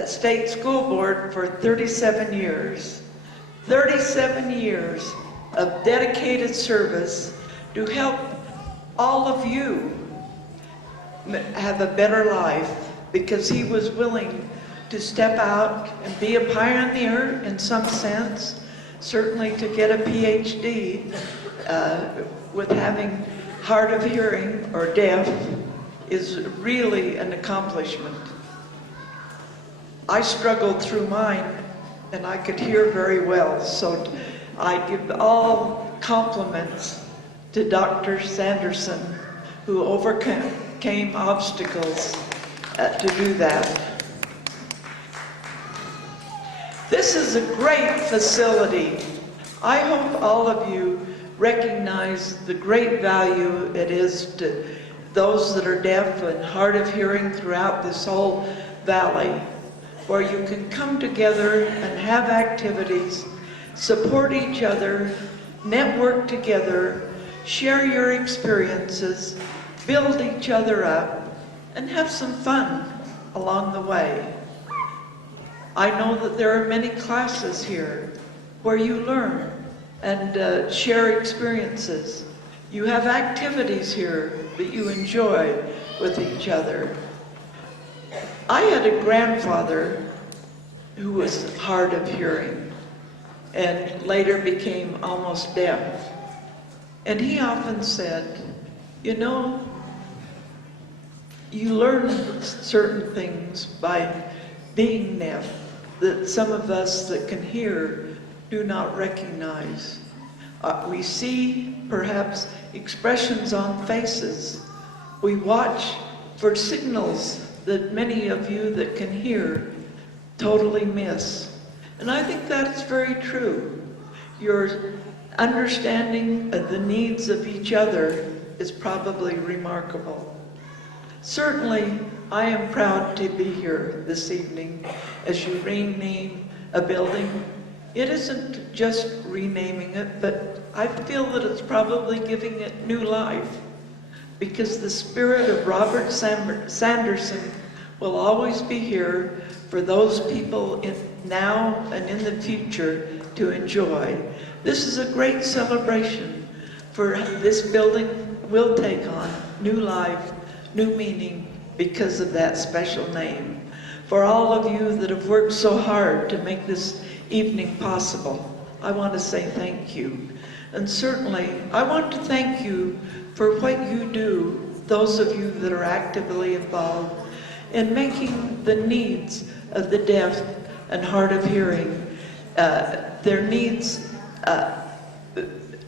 state school board for 37 years. 37 years of dedicated service to help all of you have a better life, because he was willing to step out and be a pioneer in some sense, certainly to get a PhD with having hard of hearing or deaf is really an accomplishment. I struggled through mine and I could hear very well, so I give all compliments to Dr. Sanderson, who overcame obstacles to do that. This is a great facility. I hope all of you recognize the great value it is to those that are deaf and hard of hearing throughout this whole valley, where you can come together and have activities, support each other, network together, share your experiences, build each other up, and have some fun along the way. I know that there are many classes here where you learn and share experiences. You have activities here that you enjoy, with each other. I had a grandfather who was hard of hearing and later became almost deaf. And he often said, you know, you learn certain things by being deaf that some of us that can hear do not recognize. We see perhaps expressions on faces. We watch for signals that many of you that can hear totally miss. And I think that's very true. Your understanding of the needs of each other is probably remarkable. Certainly, I am proud to be here this evening as you rename a building. It isn't just renaming it, but I feel that it's probably giving it new life, because the spirit of Robert Sanderson will always be here for those people now and in the future to enjoy. This is a great celebration, for this building will take on new life, new meaning, because of that special name. For all of you that have worked so hard to make this evening possible, I want to say thank you. And certainly, I want to thank you for what you do, those of you that are actively involved in making the needs of the deaf and hard of hearing, their needs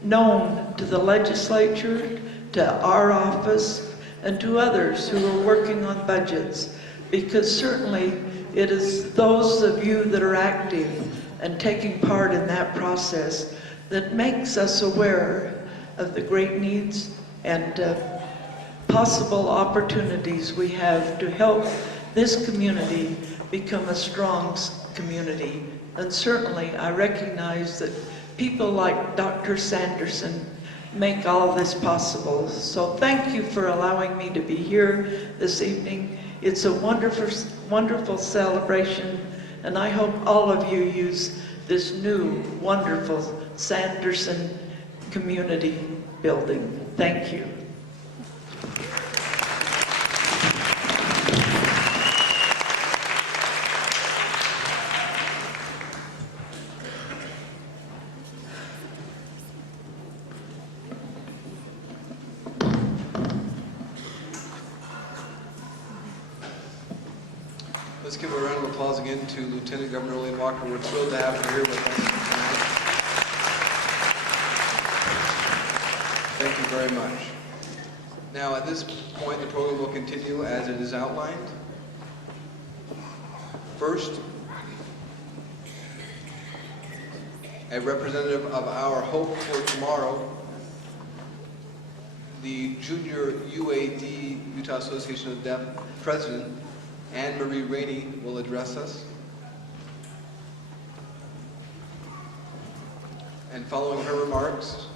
known to the legislature, to our office, and to others who are working on budgets, because certainly it is those of you that are active and taking part in that process that makes us aware of the great needs and possible opportunities we have to help this community become a strong community. And certainly I recognize that people like Dr. Sanderson make all this possible. So thank you for allowing me to be here this evening. It's a wonderful, wonderful celebration, and I hope all of you use this new, wonderful Sanderson community building. Thank you. Let's give a round of applause again to Lieutenant Governor William Walker. We're thrilled to have her here with us tonight. Thank you very much. Now, at this point, the program will continue as it is outlined. First, a representative of our Hope for Tomorrow, the Junior UAD, Utah Association of the Deaf President, Anne Marie Rainey, will address us. And following her remarks,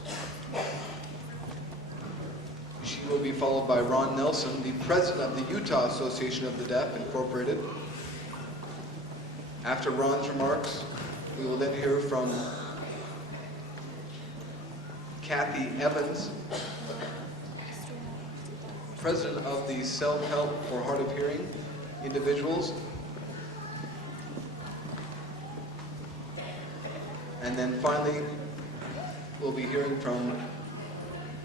she will be followed by Ron Nelson, the president of the Utah Association of the Deaf, Incorporated. After Ron's remarks, we will then hear from Kathy Evans, president of the Self-Help for Hard of Hearing Individuals. And then finally, we'll be hearing from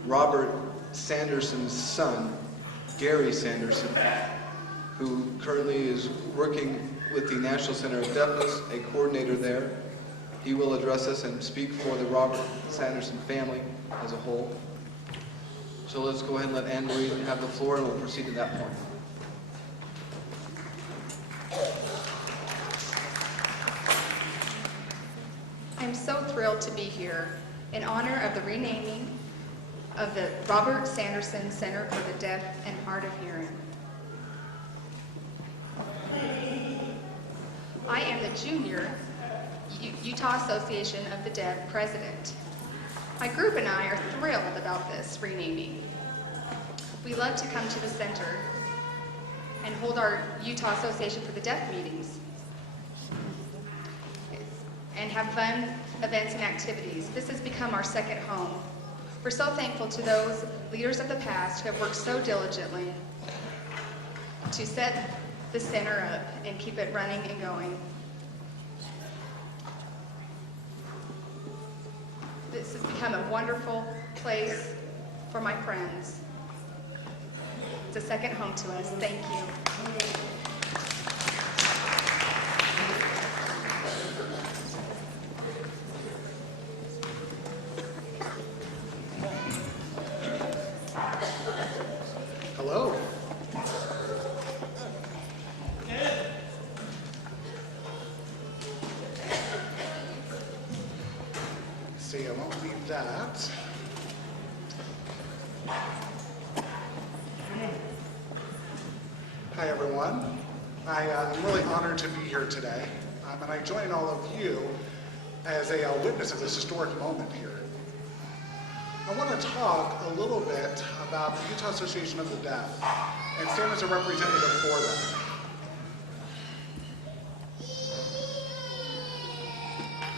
Robert Sanderson's son, Gary Sanderson, who currently is working with the National Center of Deafness, a coordinator there. He will address us and speak for the Robert Sanderson family as a whole. So let's go ahead and let Anne Marie have the floor, and we'll proceed to that point. I'm so thrilled to be here in honor of the renaming of the Robert Sanderson Center for the Deaf and Hard of Hearing. I am the Junior Utah Association of the Deaf president. My group and I are thrilled about this renaming. We love to come to the center and hold our Utah Association for the Deaf meetings and have fun events and activities. This has become our second home. We're so thankful to those leaders of the past who have worked so diligently to set the center up and keep it running and going. This has become a wonderful place for my friends. It's a second home to us. Thank you. Hello. See, I won't need that. Hi, everyone. I'm really honored to be here today, and I join all of you as a witness of this historic moment here. I want to talk a little bit about the Utah Association of the Deaf and stand as a representative for them.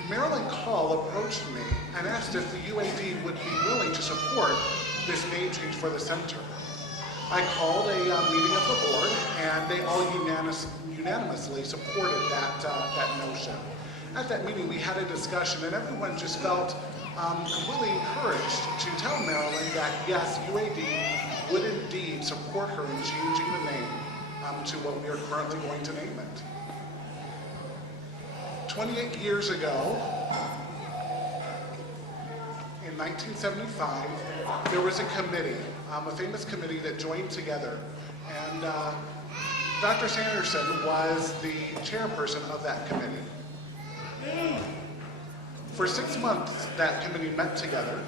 Marilyn Call approached me and asked if the UAD would be willing to support this name change for the center. I called a meeting of the board, and they all unanimously supported that notion. At that meeting, we had a discussion, and everyone just felt completely encouraged to tell Marilyn that yes, UAD would indeed support her in changing the name to what we are currently going to name it. 28 years ago, in 1975, there was a committee, a famous committee that joined together, and Dr. Sanderson was the chairperson of that committee. For 6 months, that committee met together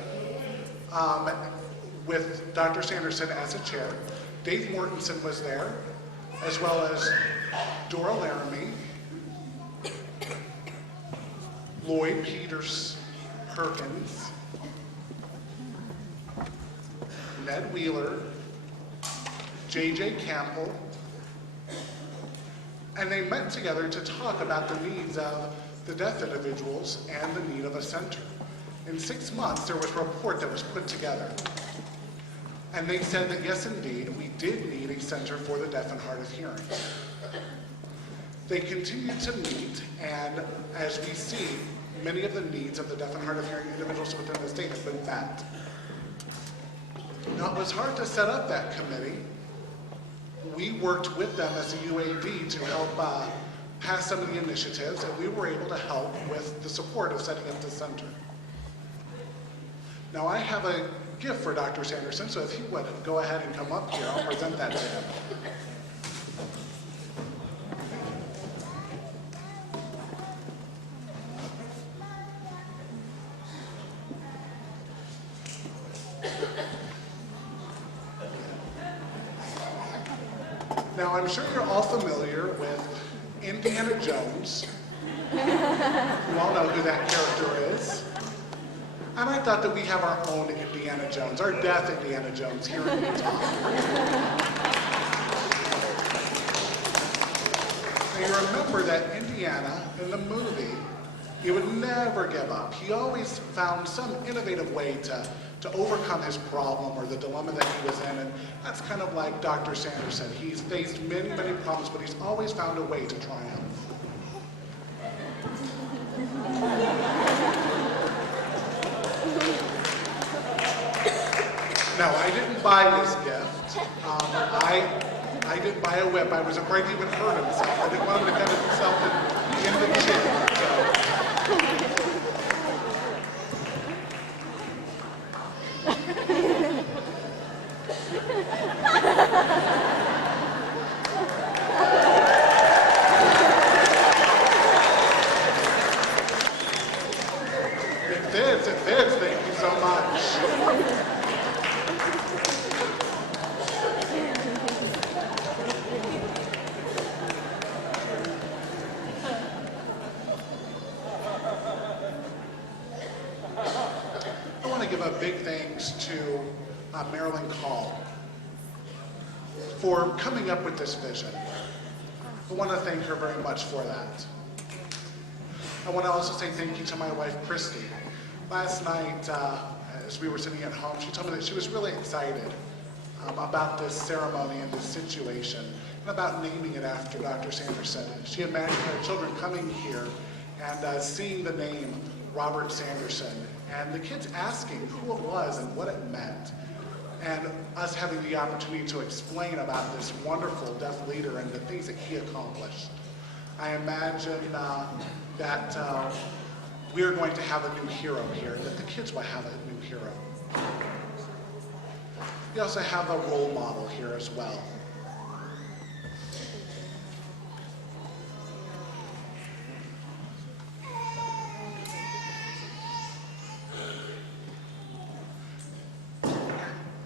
with Dr. Sanderson as a chair. Dave Mortensen was there, as well as Dora Laramie, Lloyd Peters Perkins, Ned Wheeler, J.J. Campbell, and they met together to talk about the needs of the deaf individuals and the need of a center. In 6 months, there was a report that was put together. And they said that yes, indeed, we did need a center for the deaf and hard of hearing. They continued to meet, and as we see, many of the needs of the deaf and hard of hearing individuals within the state have been met. Now, it was hard to set up that committee. We worked with them as a UAD to help pass some of the initiatives, and we were able to help with the support of setting up the center. Now, I have a gift for Dr. Sanderson, so if he would go ahead and come up here, I'll present that to him. Now, I'm sure you're all familiar with Indiana Jones. You all know who that character is. And I thought that we have our own Indiana Jones, our deaf Indiana Jones here in Utah. Now, you remember that Indiana, in the movie, he would never give up. He always found some innovative way to overcome his problem or the dilemma that he was in, and that's kind of like Dr. Sanderson. He's faced many, many problems, but he's always found a way to triumph. No, I didn't buy this gift. I didn't buy a whip. I was afraid he would hurt himself. I didn't want him to cut himself in the chin. So. It fits. Thank you so much. I want to give a big thanks to Marilyn Call for coming up with this vision. I want to thank her very much for that. I want to also say thank you to my wife, Christy. Last night, as we were sitting at home, she told me that she was really excited about this ceremony and this situation. and about naming it after Dr. Sanderson. She imagined her children coming here and seeing the name Robert Sanderson, and the kids asking who it was and what it meant, and us having the opportunity to explain about this wonderful deaf leader and the things that he accomplished. I imagine that we're going to have a new hero here, and that the kids will have a new hero. We also have a role model here as well.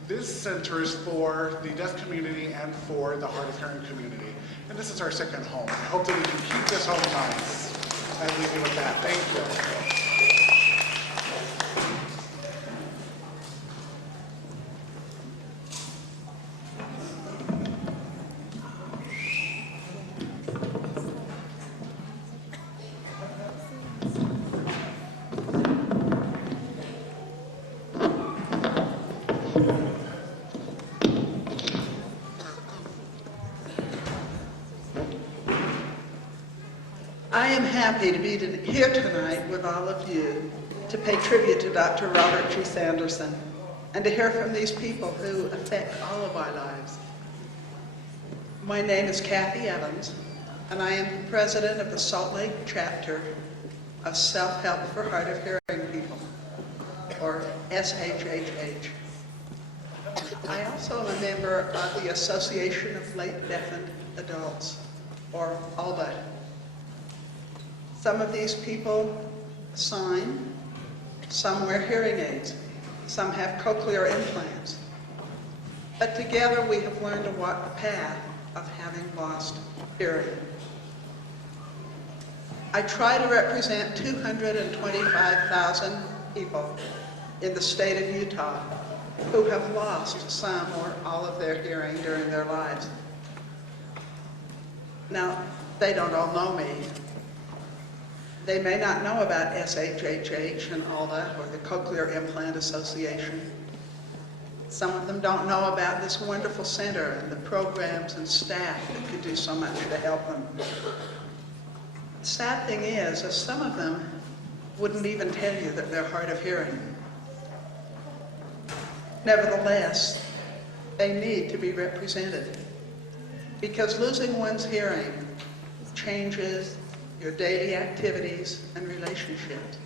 This center is for the deaf community and for the hard of hearing community. And this is our second home. I hope that we can keep this home nice. I leave you with that. Thank you. I am happy to be here tonight with all of you to pay tribute to Dr. Robert G. Sanderson and to hear from these people who affect all of our lives. My name is Kathy Evans, and I am the president of the Salt Lake chapter of Self-Help for Hard of Hearing People, or SHHH. I also am a member of the Association of Late Deafened Adults, or ALDA. Some of these people sign, some wear hearing aids, some have cochlear implants. But together we have learned to walk the path of having lost hearing. I try to represent 225,000 people in the state of Utah who have lost some or all of their hearing during their lives. Now, they don't all know me. They may not know about SHHH and ALDA or the Cochlear Implant Association. Some of them don't know about this wonderful center and the programs and staff that could do so much to help them. The sad thing is some of them wouldn't even tell you that they're hard of hearing. Nevertheless, they need to be represented because losing one's hearing changes your daily activities and relationships.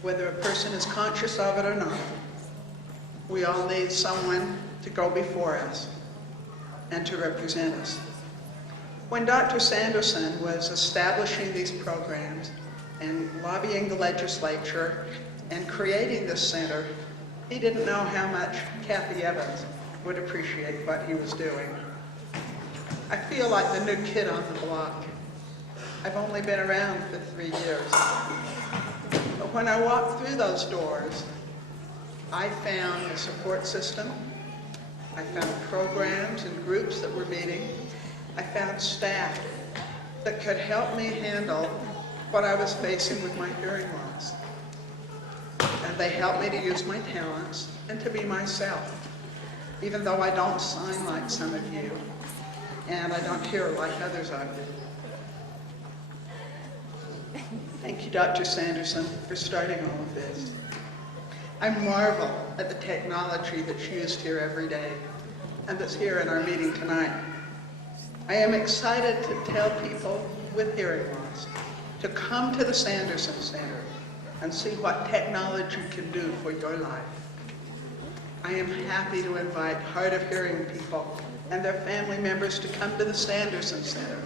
Whether a person is conscious of it or not, we all need someone to go before us and to represent us. When Dr. Sanderson was establishing these programs and lobbying the legislature and creating this center, he didn't know how much Kathy Evans would appreciate what he was doing. I feel like the new kid on the block. I've only been around for 3 years. But when I walked through those doors, I found a support system. I found programs and groups that were meeting. I found staff that could help me handle what I was facing with my hearing loss. And they helped me to use my talents and to be myself, even though I don't sign like some of you, and I don't hear like others of you. Thank you, Dr. Sanderson, for starting all of this. I marvel at the technology that's used here every day and that's here in our meeting tonight. I am excited to tell people with hearing loss to come to the Sanderson Center and see what technology can do for your life. I am happy to invite hard of hearing people and their family members to come to the Sanderson Center,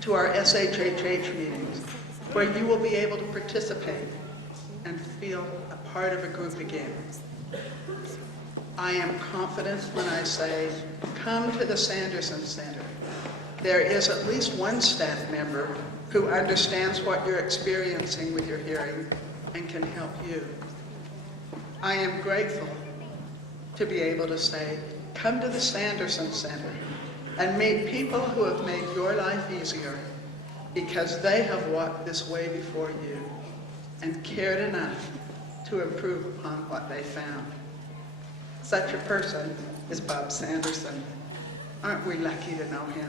to our SHHH meetings, where you will be able to participate and feel a part of a group again. I am confident when I say, come to the Sanderson Center. There is at least one staff member who understands what you're experiencing with your hearing and can help you. I am grateful to be able to say, come to the Sanderson Center and meet people who have made your life easier because they have walked this way before you and cared enough to improve upon what they found. Such a person is Bob Sanderson. Aren't we lucky to know him?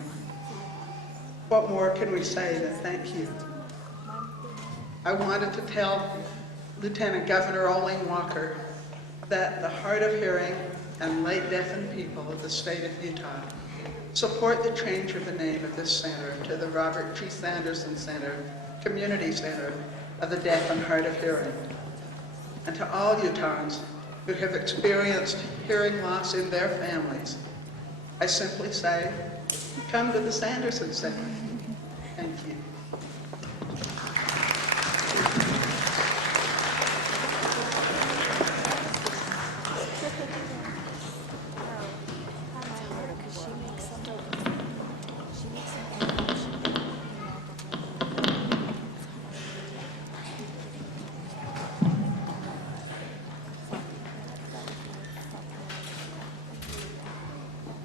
What more can we say than thank you? I wanted to tell Lieutenant Governor Olin Walker that the hard of hearing and late deafened people of the state of Utah support the change of the name of this center to the Robert G. Sanderson Center, Community Center of the Deaf and Hard of Hearing. And to all Utahns who have experienced hearing loss in their families, I simply say, come to the Sanderson Center. Thank you.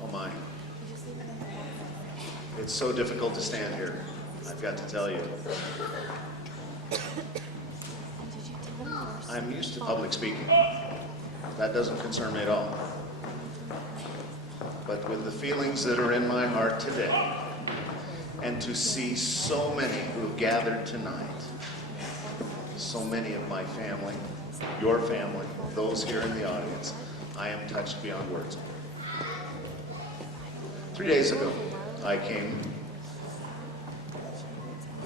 Oh my. It's so difficult to stand here, I've got to tell you. I'm used to public speaking. That doesn't concern me at all. But with the feelings that are in my heart today, and to see so many who have gathered tonight, so many of my family, your family, those here in the audience, I am touched beyond words. 3 days ago, I came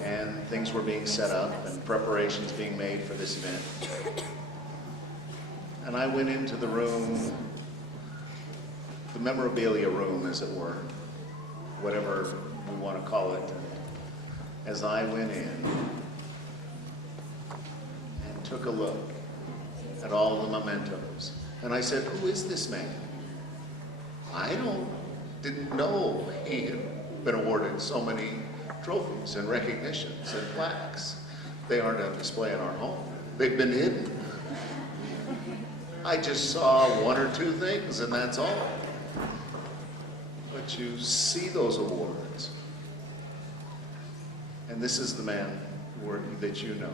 and things were being set up and preparations being made for this event. And I went into the room, the memorabilia room, as it were, whatever we want to call it. As I went in and took a look at all the mementos, and I said, who is this man? I didn't know he had been awarded so many trophies and recognitions and plaques. They aren't on display in our home. They've been hidden. I just saw one or two things and that's all. But you see those awards. And this is the man that you know.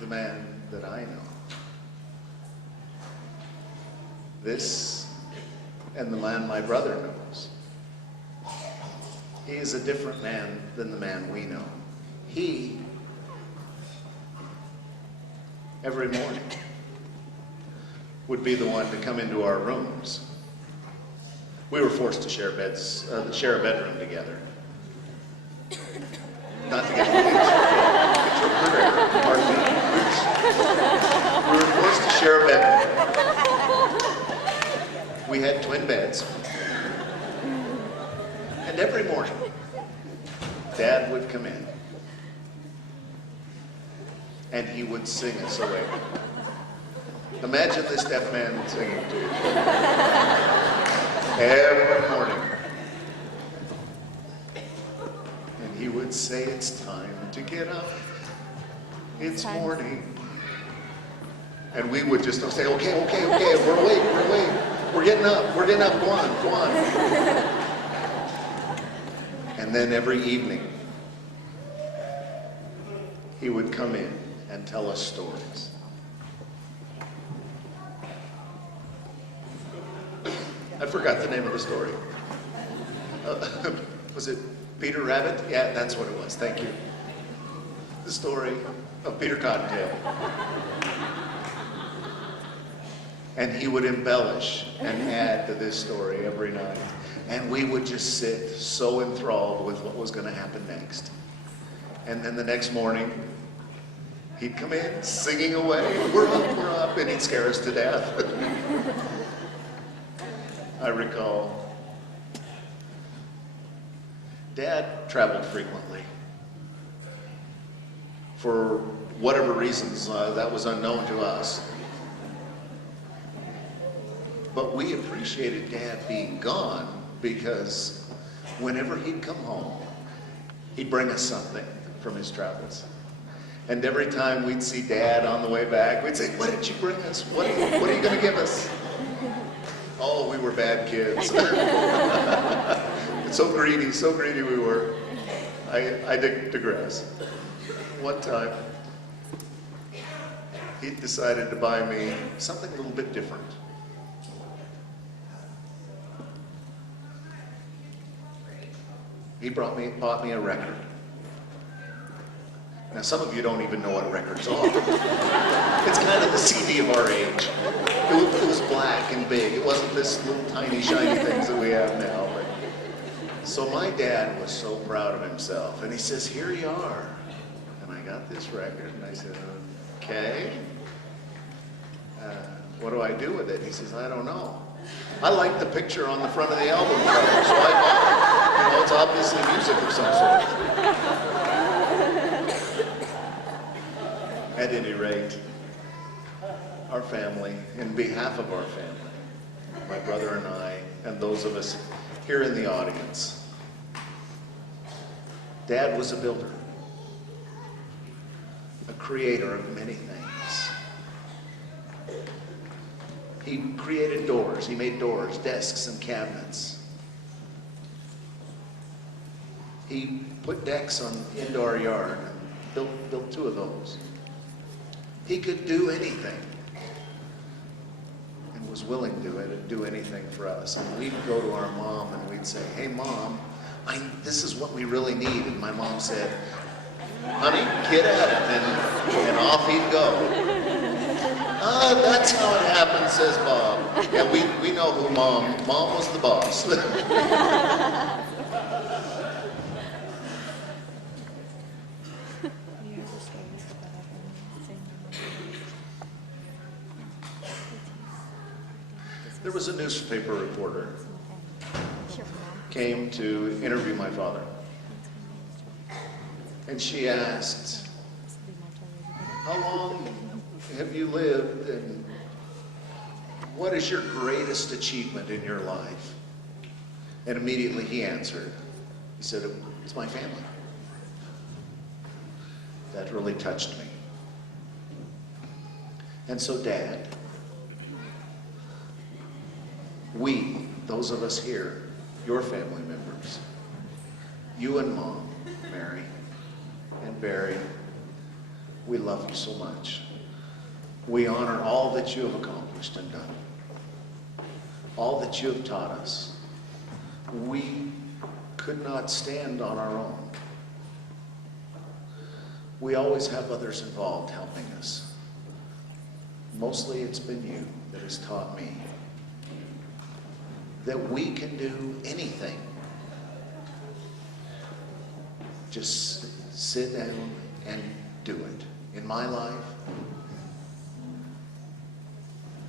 The man that I know. This and the man my brother knows. He is a different man than the man we know. He, every morning, would be the one to come into our rooms. We were forced to share share a bedroom together. Not together. Pardon me. We were forced to share a bedroom. We had twin beds. And every morning, Dad would come in and he would sing us away. Imagine this deaf man singing to you. Every morning. And he would say, it's time to get up. It's morning. And we would just say, okay, we're awake. We're getting up, go on. And then every evening, he would come in and tell us stories. I forgot the name of the story. Was it Peter Rabbit? Yeah, that's what it was, thank you. The story of Peter Cottontail. And he would embellish and add to this story every night. And we would just sit so enthralled with what was going to happen next. And then the next morning, he'd come in singing away, we're up, and he'd scare us to death. I recall, Dad traveled frequently. For whatever reasons, that was unknown to us. But we appreciated Dad being gone because whenever he'd come home, he'd bring us something from his travels. And every time we'd see Dad on the way back, we'd say, what did you bring us? What are you going to give us? Oh, we were bad kids. So greedy we were. I digress. One time, he decided to buy me something a little bit different. He bought me a record. Now, some of you don't even know what records are. It's kind of the CD of our age. It was black and big. It wasn't this little tiny shiny things that we have now. But so my dad was so proud of himself, and he says, "Here you are." And I got this record, and I said, "Okay. What do I do with it?" He says, "I don't know. I like the picture on the front of the album cover, so I bought it. You know, it's obviously music of some sort." At any rate, our family, in behalf of our family, my brother and I, and those of us here in the audience, Dad was a builder, a creator of many things. He created doors. He made doors, desks, and cabinets. He put decks into our yard and built 2 of those. He could do anything and was willing to do anything for us. And we'd go to our mom and we'd say, "Hey, Mom, this is what we really need." And my mom said, "Honey, get at it." And off he'd go. That's how it happened, says Bob. Yeah, we know who Mom was the boss. There was a newspaper reporter came to interview my father. And she asked, "How long have you lived, and what is your greatest achievement in your life?" And immediately he answered. He said, "It's my family." That really touched me. And so, Dad, we, those of us here, your family members, you and Mom, Mary, and Barry, we love you so much. We honor all that you have accomplished and done, all that you have taught us. We could not stand on our own. We always have others involved helping us. Mostly it's been you that has taught me that we can do anything. Just sit down and do it. In my life,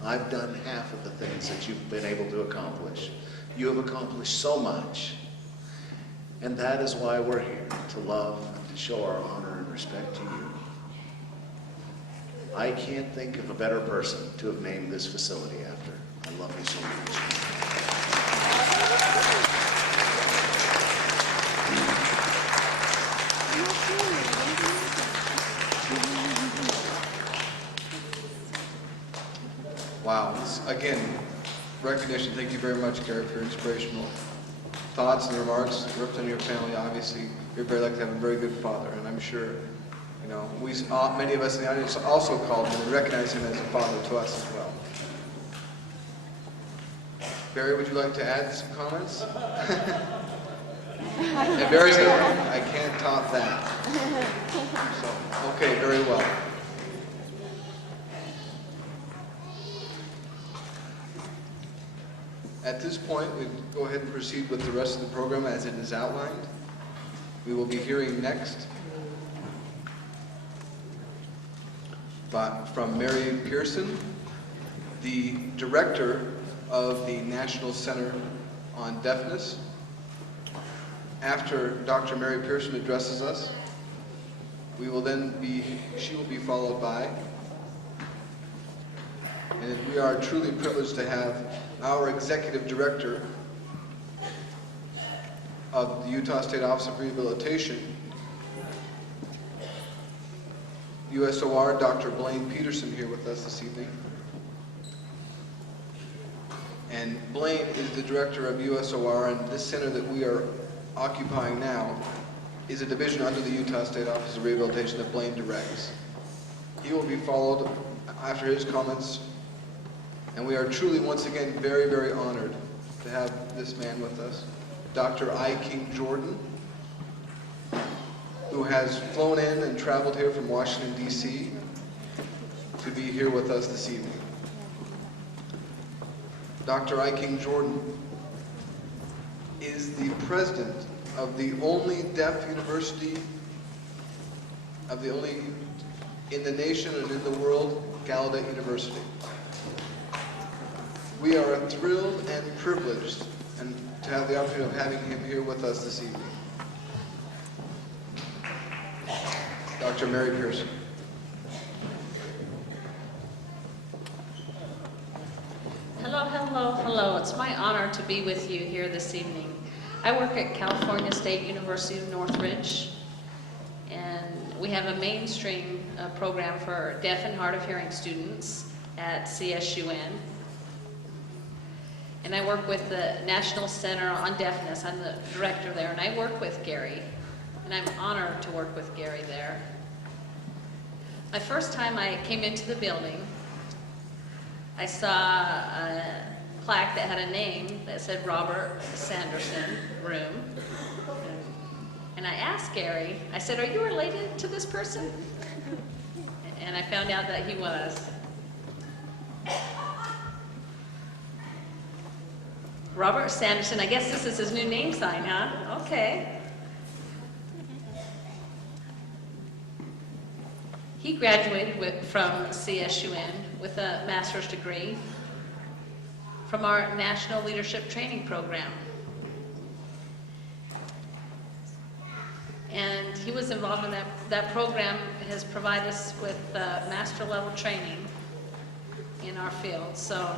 I've done half of the things that you've been able to accomplish. You have accomplished so much. And that is why we're here, to love and to show our honor and respect to you. I can't think of a better person to have named this facility after. I love you so much. Wow. Again, recognition. Thank you very much, Gary, for your inspirational thoughts and remarks. Representing your family, obviously, you're very lucky to have a very good father, and I'm sure, you know, many of us in the audience also called him and recognize him as a father to us as well. Barry, would you like to add some comments? And Barry's like, I can't top that. So, okay, very well. At this point, we go ahead and proceed with the rest of the program as it is outlined. We will be hearing next from Mary Pearson, the director of the National Center on Deafness. After Dr. Mary Pearson addresses us, she will be followed by, and we are truly privileged to have our executive director of the Utah State Office of Rehabilitation, USOR, Dr. Blaine Peterson, here with us this evening. And Blaine is the director of USOR, and this center that we are occupying now is a division under the Utah State Office of Rehabilitation that Blaine directs. He will be followed after his comments, and we are truly once again very, very honored to have this man with us, Dr. I. King Jordan, who has flown in and traveled here from Washington, D.C. to be here with us this evening. Dr. I. King Jordan is the president of the only deaf university, of the only in the nation and in the world, Gallaudet University. We are thrilled and privileged and to have the opportunity of having him here with us this evening. Dr. Mary Pearson. Hello, hello, hello. It's my honor to be with you here this evening. I work at California State University of Northridge, and we have a mainstream program for deaf and hard of hearing students at CSUN. And I work with the National Center on Deafness. I'm the director there, and I work with Gary, and I'm honored to work with Gary there. My first time I came into the building, I saw a plaque that had a name that said Robert Sanderson Room. And I asked Gary, I said, "Are you related to this person?" And I found out that he was. Robert Sanderson, I guess this is his new name sign, huh? Okay. He graduated from CSUN with a master's degree from our National Leadership Training Program. And he was involved in that program has provided us with master level training in our field. So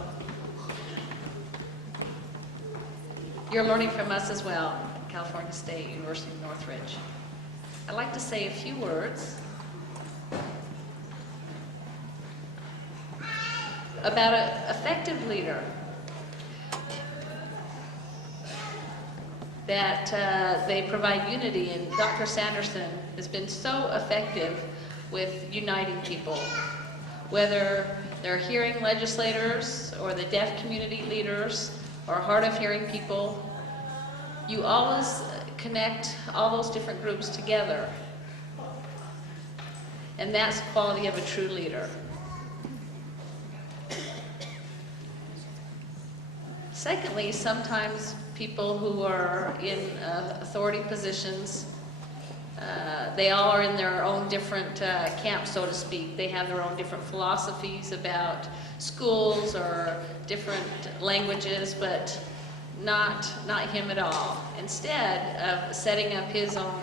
you're learning from us as well, California State University of Northridge. I'd like to say a few words about an effective leader that they provide unity, and Dr. Sanderson has been so effective with uniting people, whether they're hearing legislators or the deaf community leaders or hard of hearing people. You always connect all those different groups together, and that's the quality of a true leader. Secondly, sometimes people who are in authority positions, they all are in their own different camps, so to speak. They have their own different philosophies about schools or different languages, but not him at all. Instead of setting up his own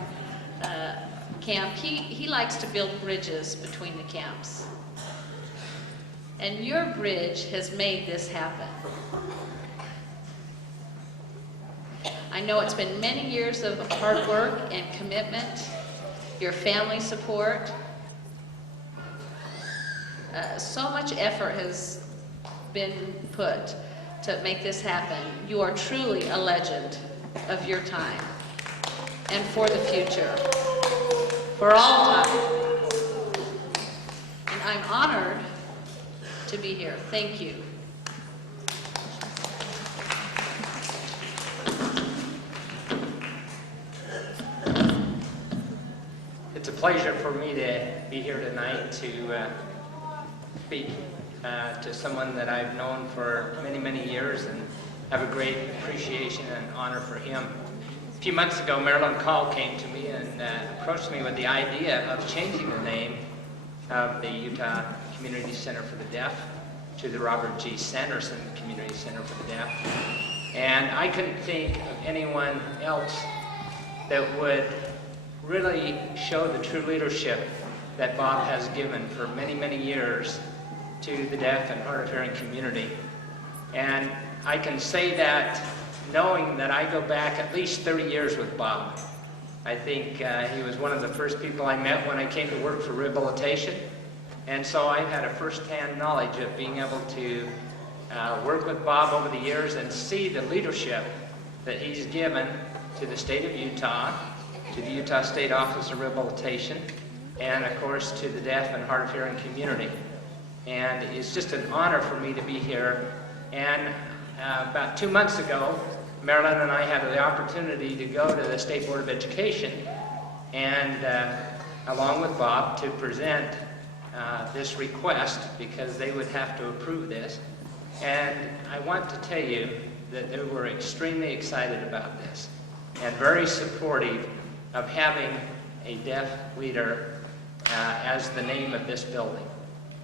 camp, he likes to build bridges between the camps. And your bridge has made this happen. I know it's been many years of hard work and commitment, your family support. So much effort has been put to make this happen. You are truly a legend of your time and for the future, for all time. And I'm honored to be here. Thank you. It's a pleasure for me to be here tonight to speak to someone that I've known for many, many years and have a great appreciation and honor for him. A few months ago, Marilyn Call came to me and approached me with the idea of changing the name of the Utah Community Center for the Deaf to the Robert G. Sanderson Community Center for the Deaf. And I couldn't think of anyone else that would really show the true leadership that Bob has given for many, many years to the deaf and hard of hearing community. And I can say that knowing that I go back at least 30 years with Bob. I think he was one of the first people I met when I came to work for rehabilitation. And so I've had a first-hand knowledge of being able to work with Bob over the years and see the leadership that he's given to the state of Utah, to the Utah State Office of Rehabilitation, and of course to the deaf and hard of hearing community. And it's just an honor for me to be here. And about 2 months ago, Marilyn and I had the opportunity to go to the State Board of Education and along with Bob, to present this request, because they would have to approve this. And I want to tell you that they were extremely excited about this and very supportive of having a deaf leader as the name of this building.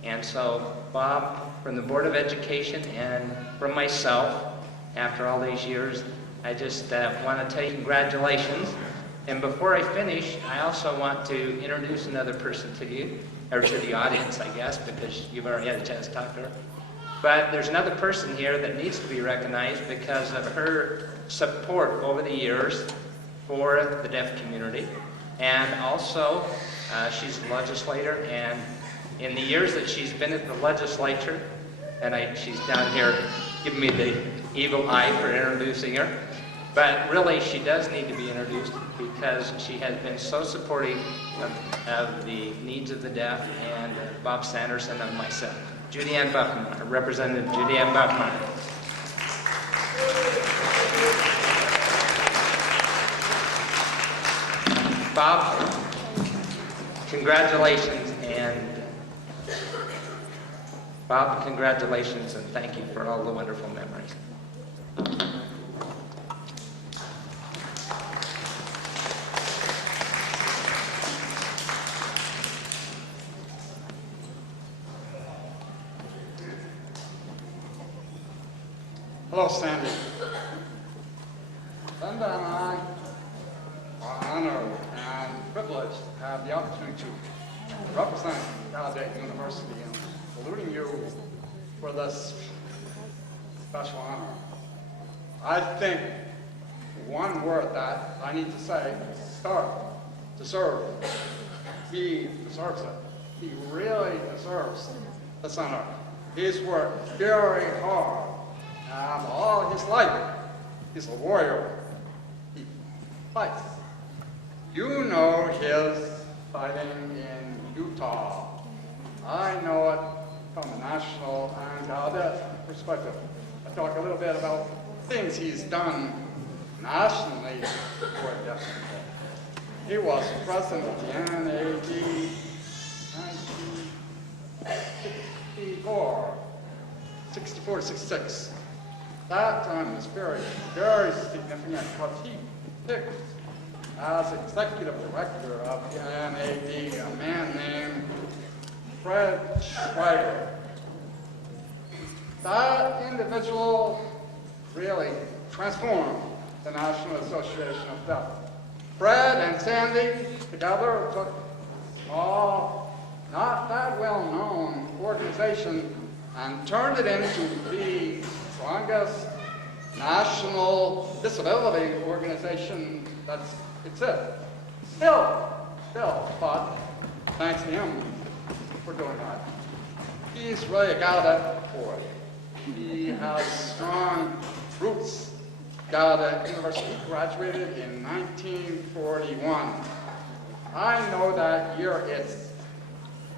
And so, Bob, from the Board of Education and from myself, after all these years, I just want to tell you congratulations. And before I finish, I also want to introduce another person to you, or to the audience, I guess, because you've already had a chance to talk to her. But there's another person here that needs to be recognized because of her support over the years for the deaf community. And also, she's a legislator, and in the years that she's been at the legislature, and she's down here giving me the evil eye for introducing her, but really she does need to be introduced because she has been so supportive of the needs of the deaf and Bob Sanderson and myself. Judy Ann Buffmeyer, Representative Judy Ann Buffmeyer. Bob, congratulations, and Bob, congratulations, and thank you for all the wonderful memories. Hello, Sandy. Linda and I are honored and privileged to have the opportunity to represent Gallaudet University in saluting you for this special honor. I think one word that I need to say, start, deserve. He deserves it. He really deserves this honor. He's worked very hard. All his life, he's a warrior. He fights. You know his fighting in Utah. I know it from a national and Gallaudet perspective. I talk a little bit about things he's done nationally for deaf people. He was president of the NAD 64 to 66. That time was very, very significant because he picked as executive director of the NAD a man named Fred Schreiber. That individual really transformed the National Association of Deaf. Fred and Sandy together took a small, not that well-known organization and turned it into the strongest national disability organization that exists. Still, but thanks to him for doing that. He's really a Gallaudet boy. He has strong roots. Gallaudet University graduated in 1941. I know that year is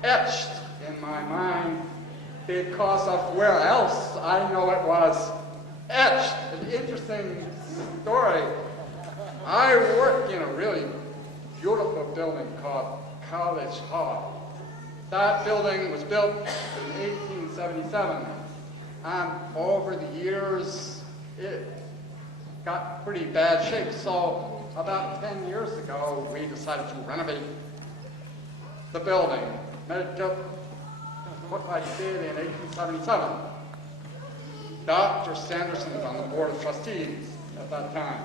etched in my mind because of where else I know it was etched. An interesting story. I worked in a really beautiful building called College Hall. That building was built in 1877, and over the years it got pretty bad shape. So about 10 years ago we decided to renovate the building. Made it look like it did in 1877. Dr. Sanderson was on the board of trustees at that time.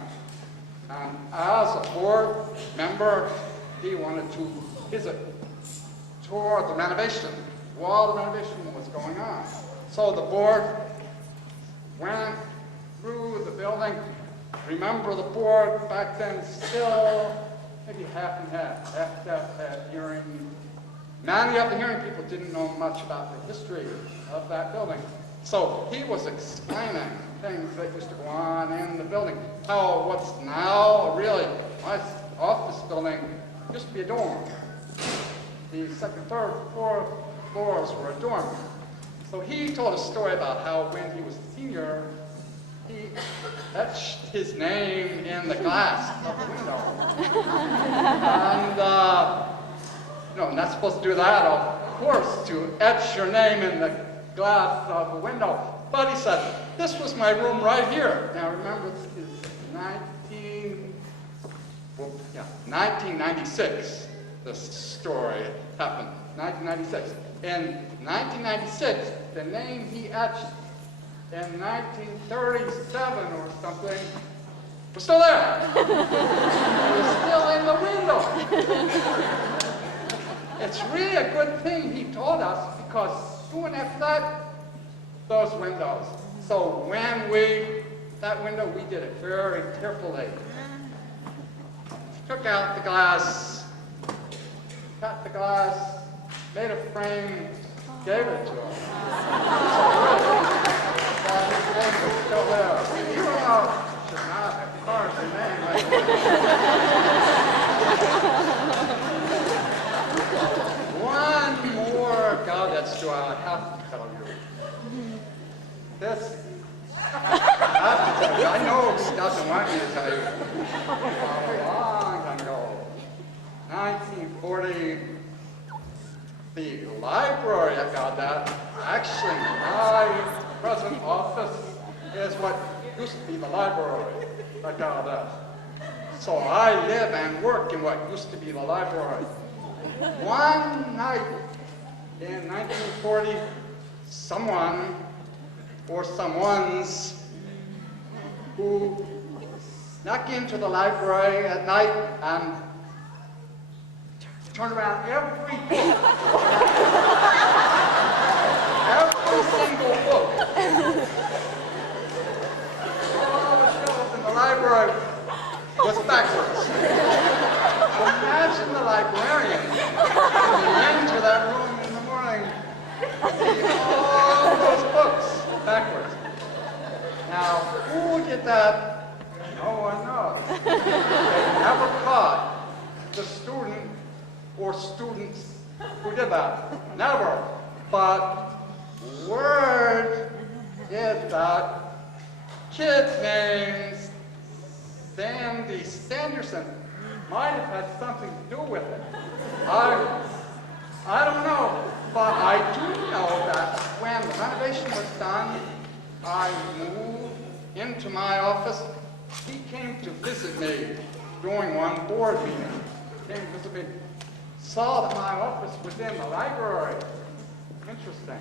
And as a board member, he wanted to visit, tour the renovation while the renovation was going on. So the board went through the building. Remember, the board back then still maybe half and half. Half deaf, half hearing. Many of the hearing people didn't know much about the history of that building. So he was explaining things that used to go on in the building. How what's now really nice office building used to be a dorm. The second, third, fourth floors were a dorm. So he told a story about how when he was a senior he etched his name in the glass of the window. And, you're not supposed to do that, of course, to etch your name in the glass of a window. But he said, this was my room right here. Now remember, this is 1996. This story happened, 1996. In 1996, the name he etched in 1937 or something was still there. It was still in the window. It's really a good thing he told us, because soon after that, those windows. So when that window, we did it very carefully. Took out the glass, cut the glass, made a frame, gave it to him. His name was still there. Even though it should not have carved the name right there. One more goddess do I have to tell you. This, I have to tell you, I know he doesn't want me to tell you. A long time ago, 1940, the library at Gaudet, actually my present office is what used to be the library at Gaudet. So I live and work in what used to be the library. One night in 1940, someone or someones who snuck into the library at night and turned around every book. Every single book. All the shelves in the library was backwards. Imagine the librarian coming into that room in the morning, see all those books backwards. Now, who did that? No one knows. They never caught the student or students who did that. Never. But word is that kid's named Sanderson might have had something to do with it. I don't know, but I do know that when the renovation was done, I moved into my office. He came to visit me during one board meeting. Came to visit me. Saw that my office was in the library. Interesting.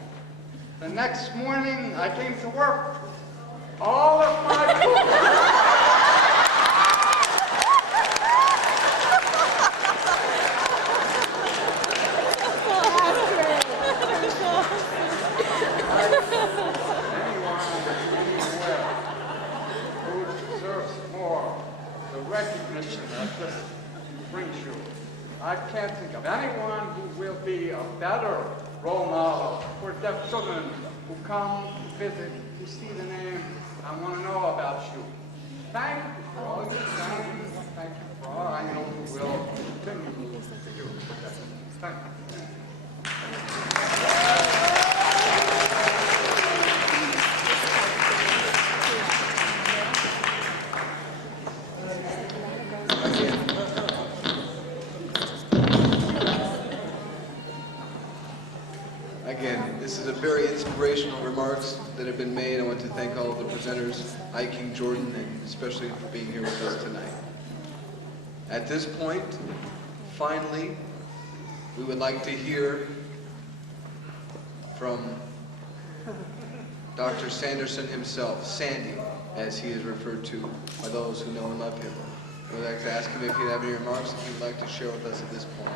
The next morning, I came to work. All of my books. Recognition that this brings you. I can't think of anyone who will be a better role model for deaf children who come to visit, who see the name, and want to know about you. Thank you for all your time. Thank you for all I know you will continue to do. Thank you. Again, this is a very inspirational remarks that have been made. I want to thank all of the presenters, I. King Jordan, and especially for being here with us tonight. At this point, finally, we would like to hear from Dr. Sanderson himself, Sandy, as he is referred to by those who know and love him. I would like to ask him if he'd have any remarks that he would like to share with us at this point.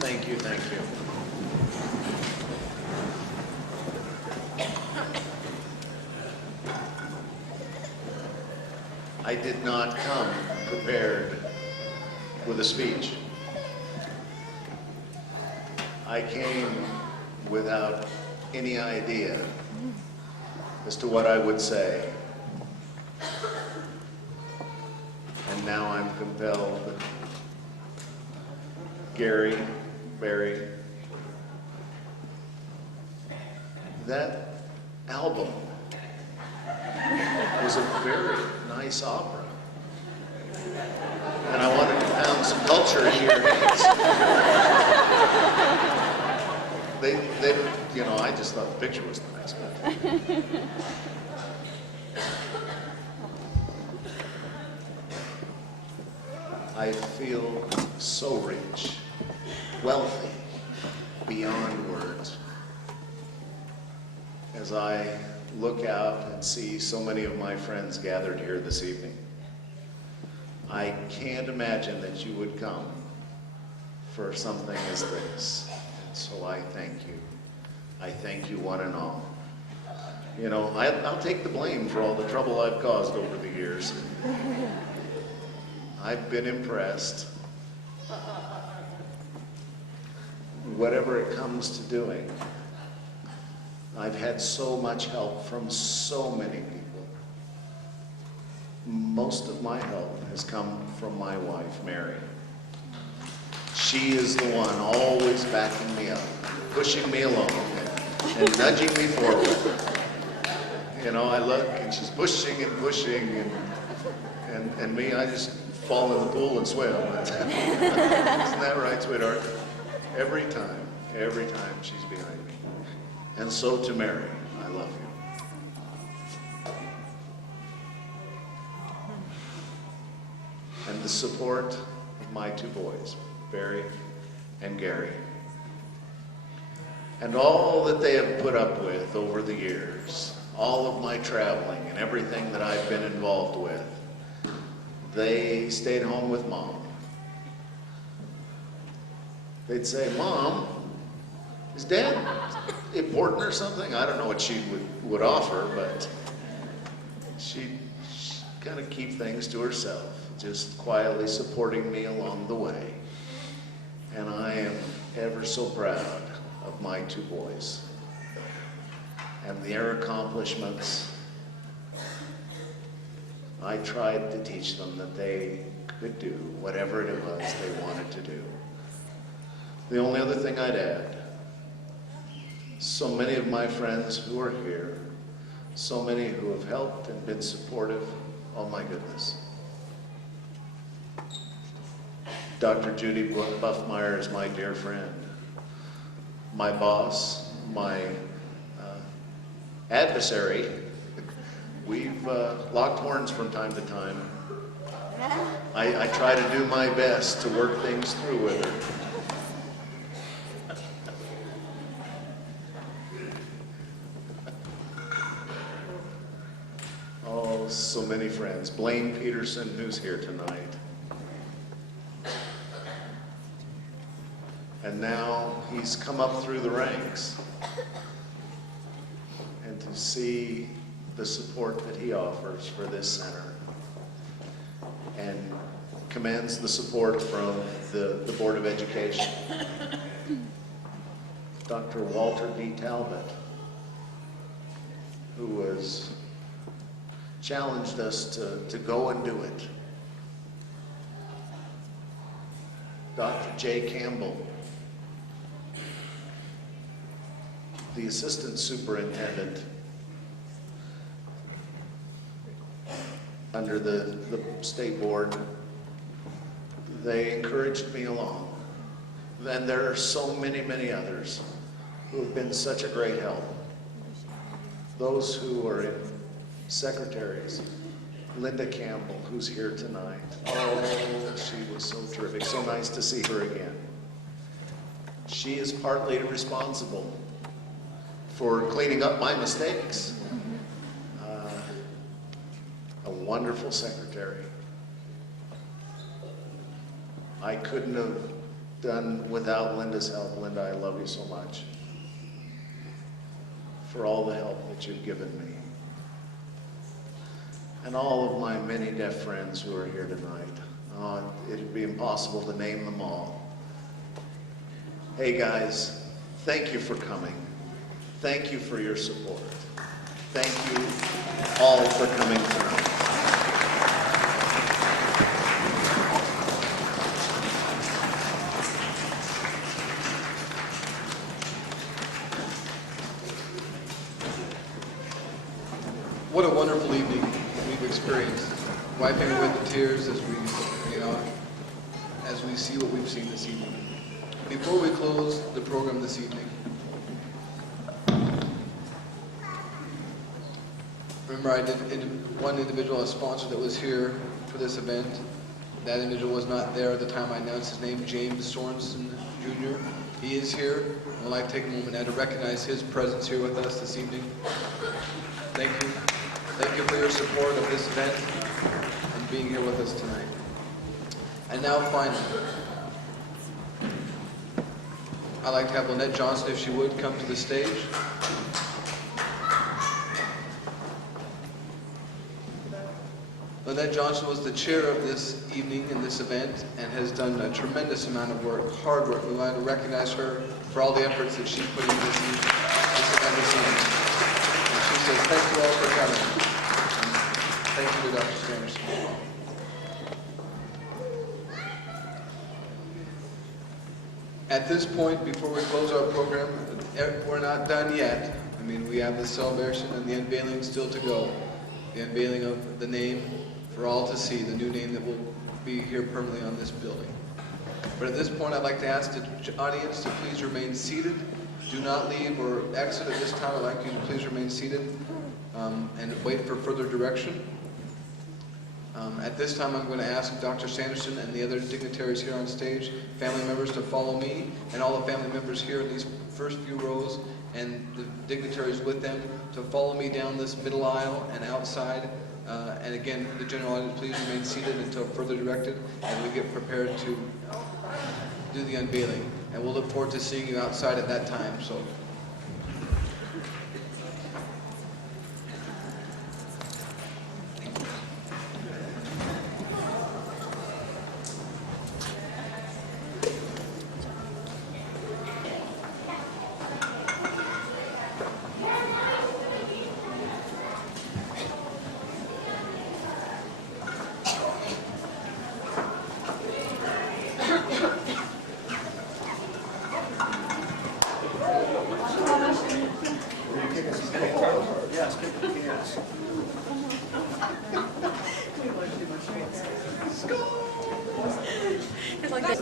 Thank you, thank you. I did not come prepared with a speech. I came without any idea as to what I would say. And now I'm compelled. Gary, Barry, that album was a very nice opera. And I wanted to pound some culture into your hands. You know, I just thought the picture was nice. But I feel so rich, wealthy, beyond words, as I look out and see so many of my friends gathered here this evening. I can't imagine that you would come for something as this. So I thank you. I thank you one and all. You know, I'll take the blame for all the trouble I've caused over the years. I've been impressed. Whatever it comes to doing, I've had so much help from so many people. Most of my help has come from my wife, Mary. She is the one always backing me up, pushing me along, and nudging me forward. You know, I look and she's pushing and pushing, and me, I just fall in the pool and swim. Isn't that right, sweetheart? Every time she's behind me. And so to Mary, I love you. And the support of my two boys, Barry and Gary. And all that they have put up with over the years, all of my traveling and everything that I've been involved with, they stayed home with Mom. They'd say, Mom, is Dad important or something? I don't know what she would offer, but she'd kind of keep things to herself, just quietly supporting me along the way. And I am ever so proud of my two boys and their accomplishments. I tried to teach them that they could do whatever it was they wanted to do. The only other thing I'd add, so many of my friends who are here, so many who have helped and been supportive, oh my goodness. Dr. Judy Buffmeyer is my dear friend, my boss, my adversary. We've locked horns from time to time. I try to do my best to work things through with her. Oh, so many friends. Blaine Peterson, who's here tonight. And now he's come up through the ranks. And to see the support that he offers for this center and commands the support from the Board of Education. Dr. Walter D. Talbot, who has challenged us to go and do it. Dr. J. Campbell, the assistant superintendent under the state board. They encouraged me along. And there are so many, many others who have been such a great help. Those who are in secretaries. Linda Campbell, who's here tonight. Oh, she was so terrific. So nice to see her again. She is partly responsible for cleaning up my mistakes. A wonderful secretary. I couldn't have done without Linda's help. Linda, I love you so much for all the help that you've given me. And all of my many deaf friends who are here tonight, It'd be impossible to name them all. Hey guys, thank you for coming. Thank you for your support. Thank you all for coming tonight. What a wonderful evening we've experienced, wiping away the tears as we see what we've seen this evening. Before we close the program this evening, remember I did one individual, a sponsor that was here for this event. That individual was not there at the time I announced his name, James Sorensen Jr. He is here. I'd like to take a moment now to recognize his presence here with us this evening. Thank you. Thank you for your support of this event and being here with us tonight. And now finally, I'd like to have Lynette Johnson, if she would, come to the stage. Lynette Johnson was the chair of this evening and this event and has done a tremendous amount of work, hard work. We want to recognize her for all the efforts that she put into this event this evening. And she says, thank you all for coming. And thank you to Dr. Sanderson. At this point, before we close our program, we're not done yet. I mean, we have the celebration and the unveiling still to go. The unveiling of the name for all to see, the new name that will be here permanently on this building. But at this point, I'd like to ask the audience to please remain seated. Do not leave or exit at this time. I'd like you to please remain seated and wait for further direction. At this time, I'm going to ask Dr. Sanderson and the other dignitaries here on stage, family members, to follow me, and all the family members here in these first few rows, and the dignitaries with them, to follow me down this middle aisle and outside. And again, the general audience, please remain seated until further directed, as we get prepared to do the unveiling. And we'll look forward to seeing you outside at that time. So. It's like this.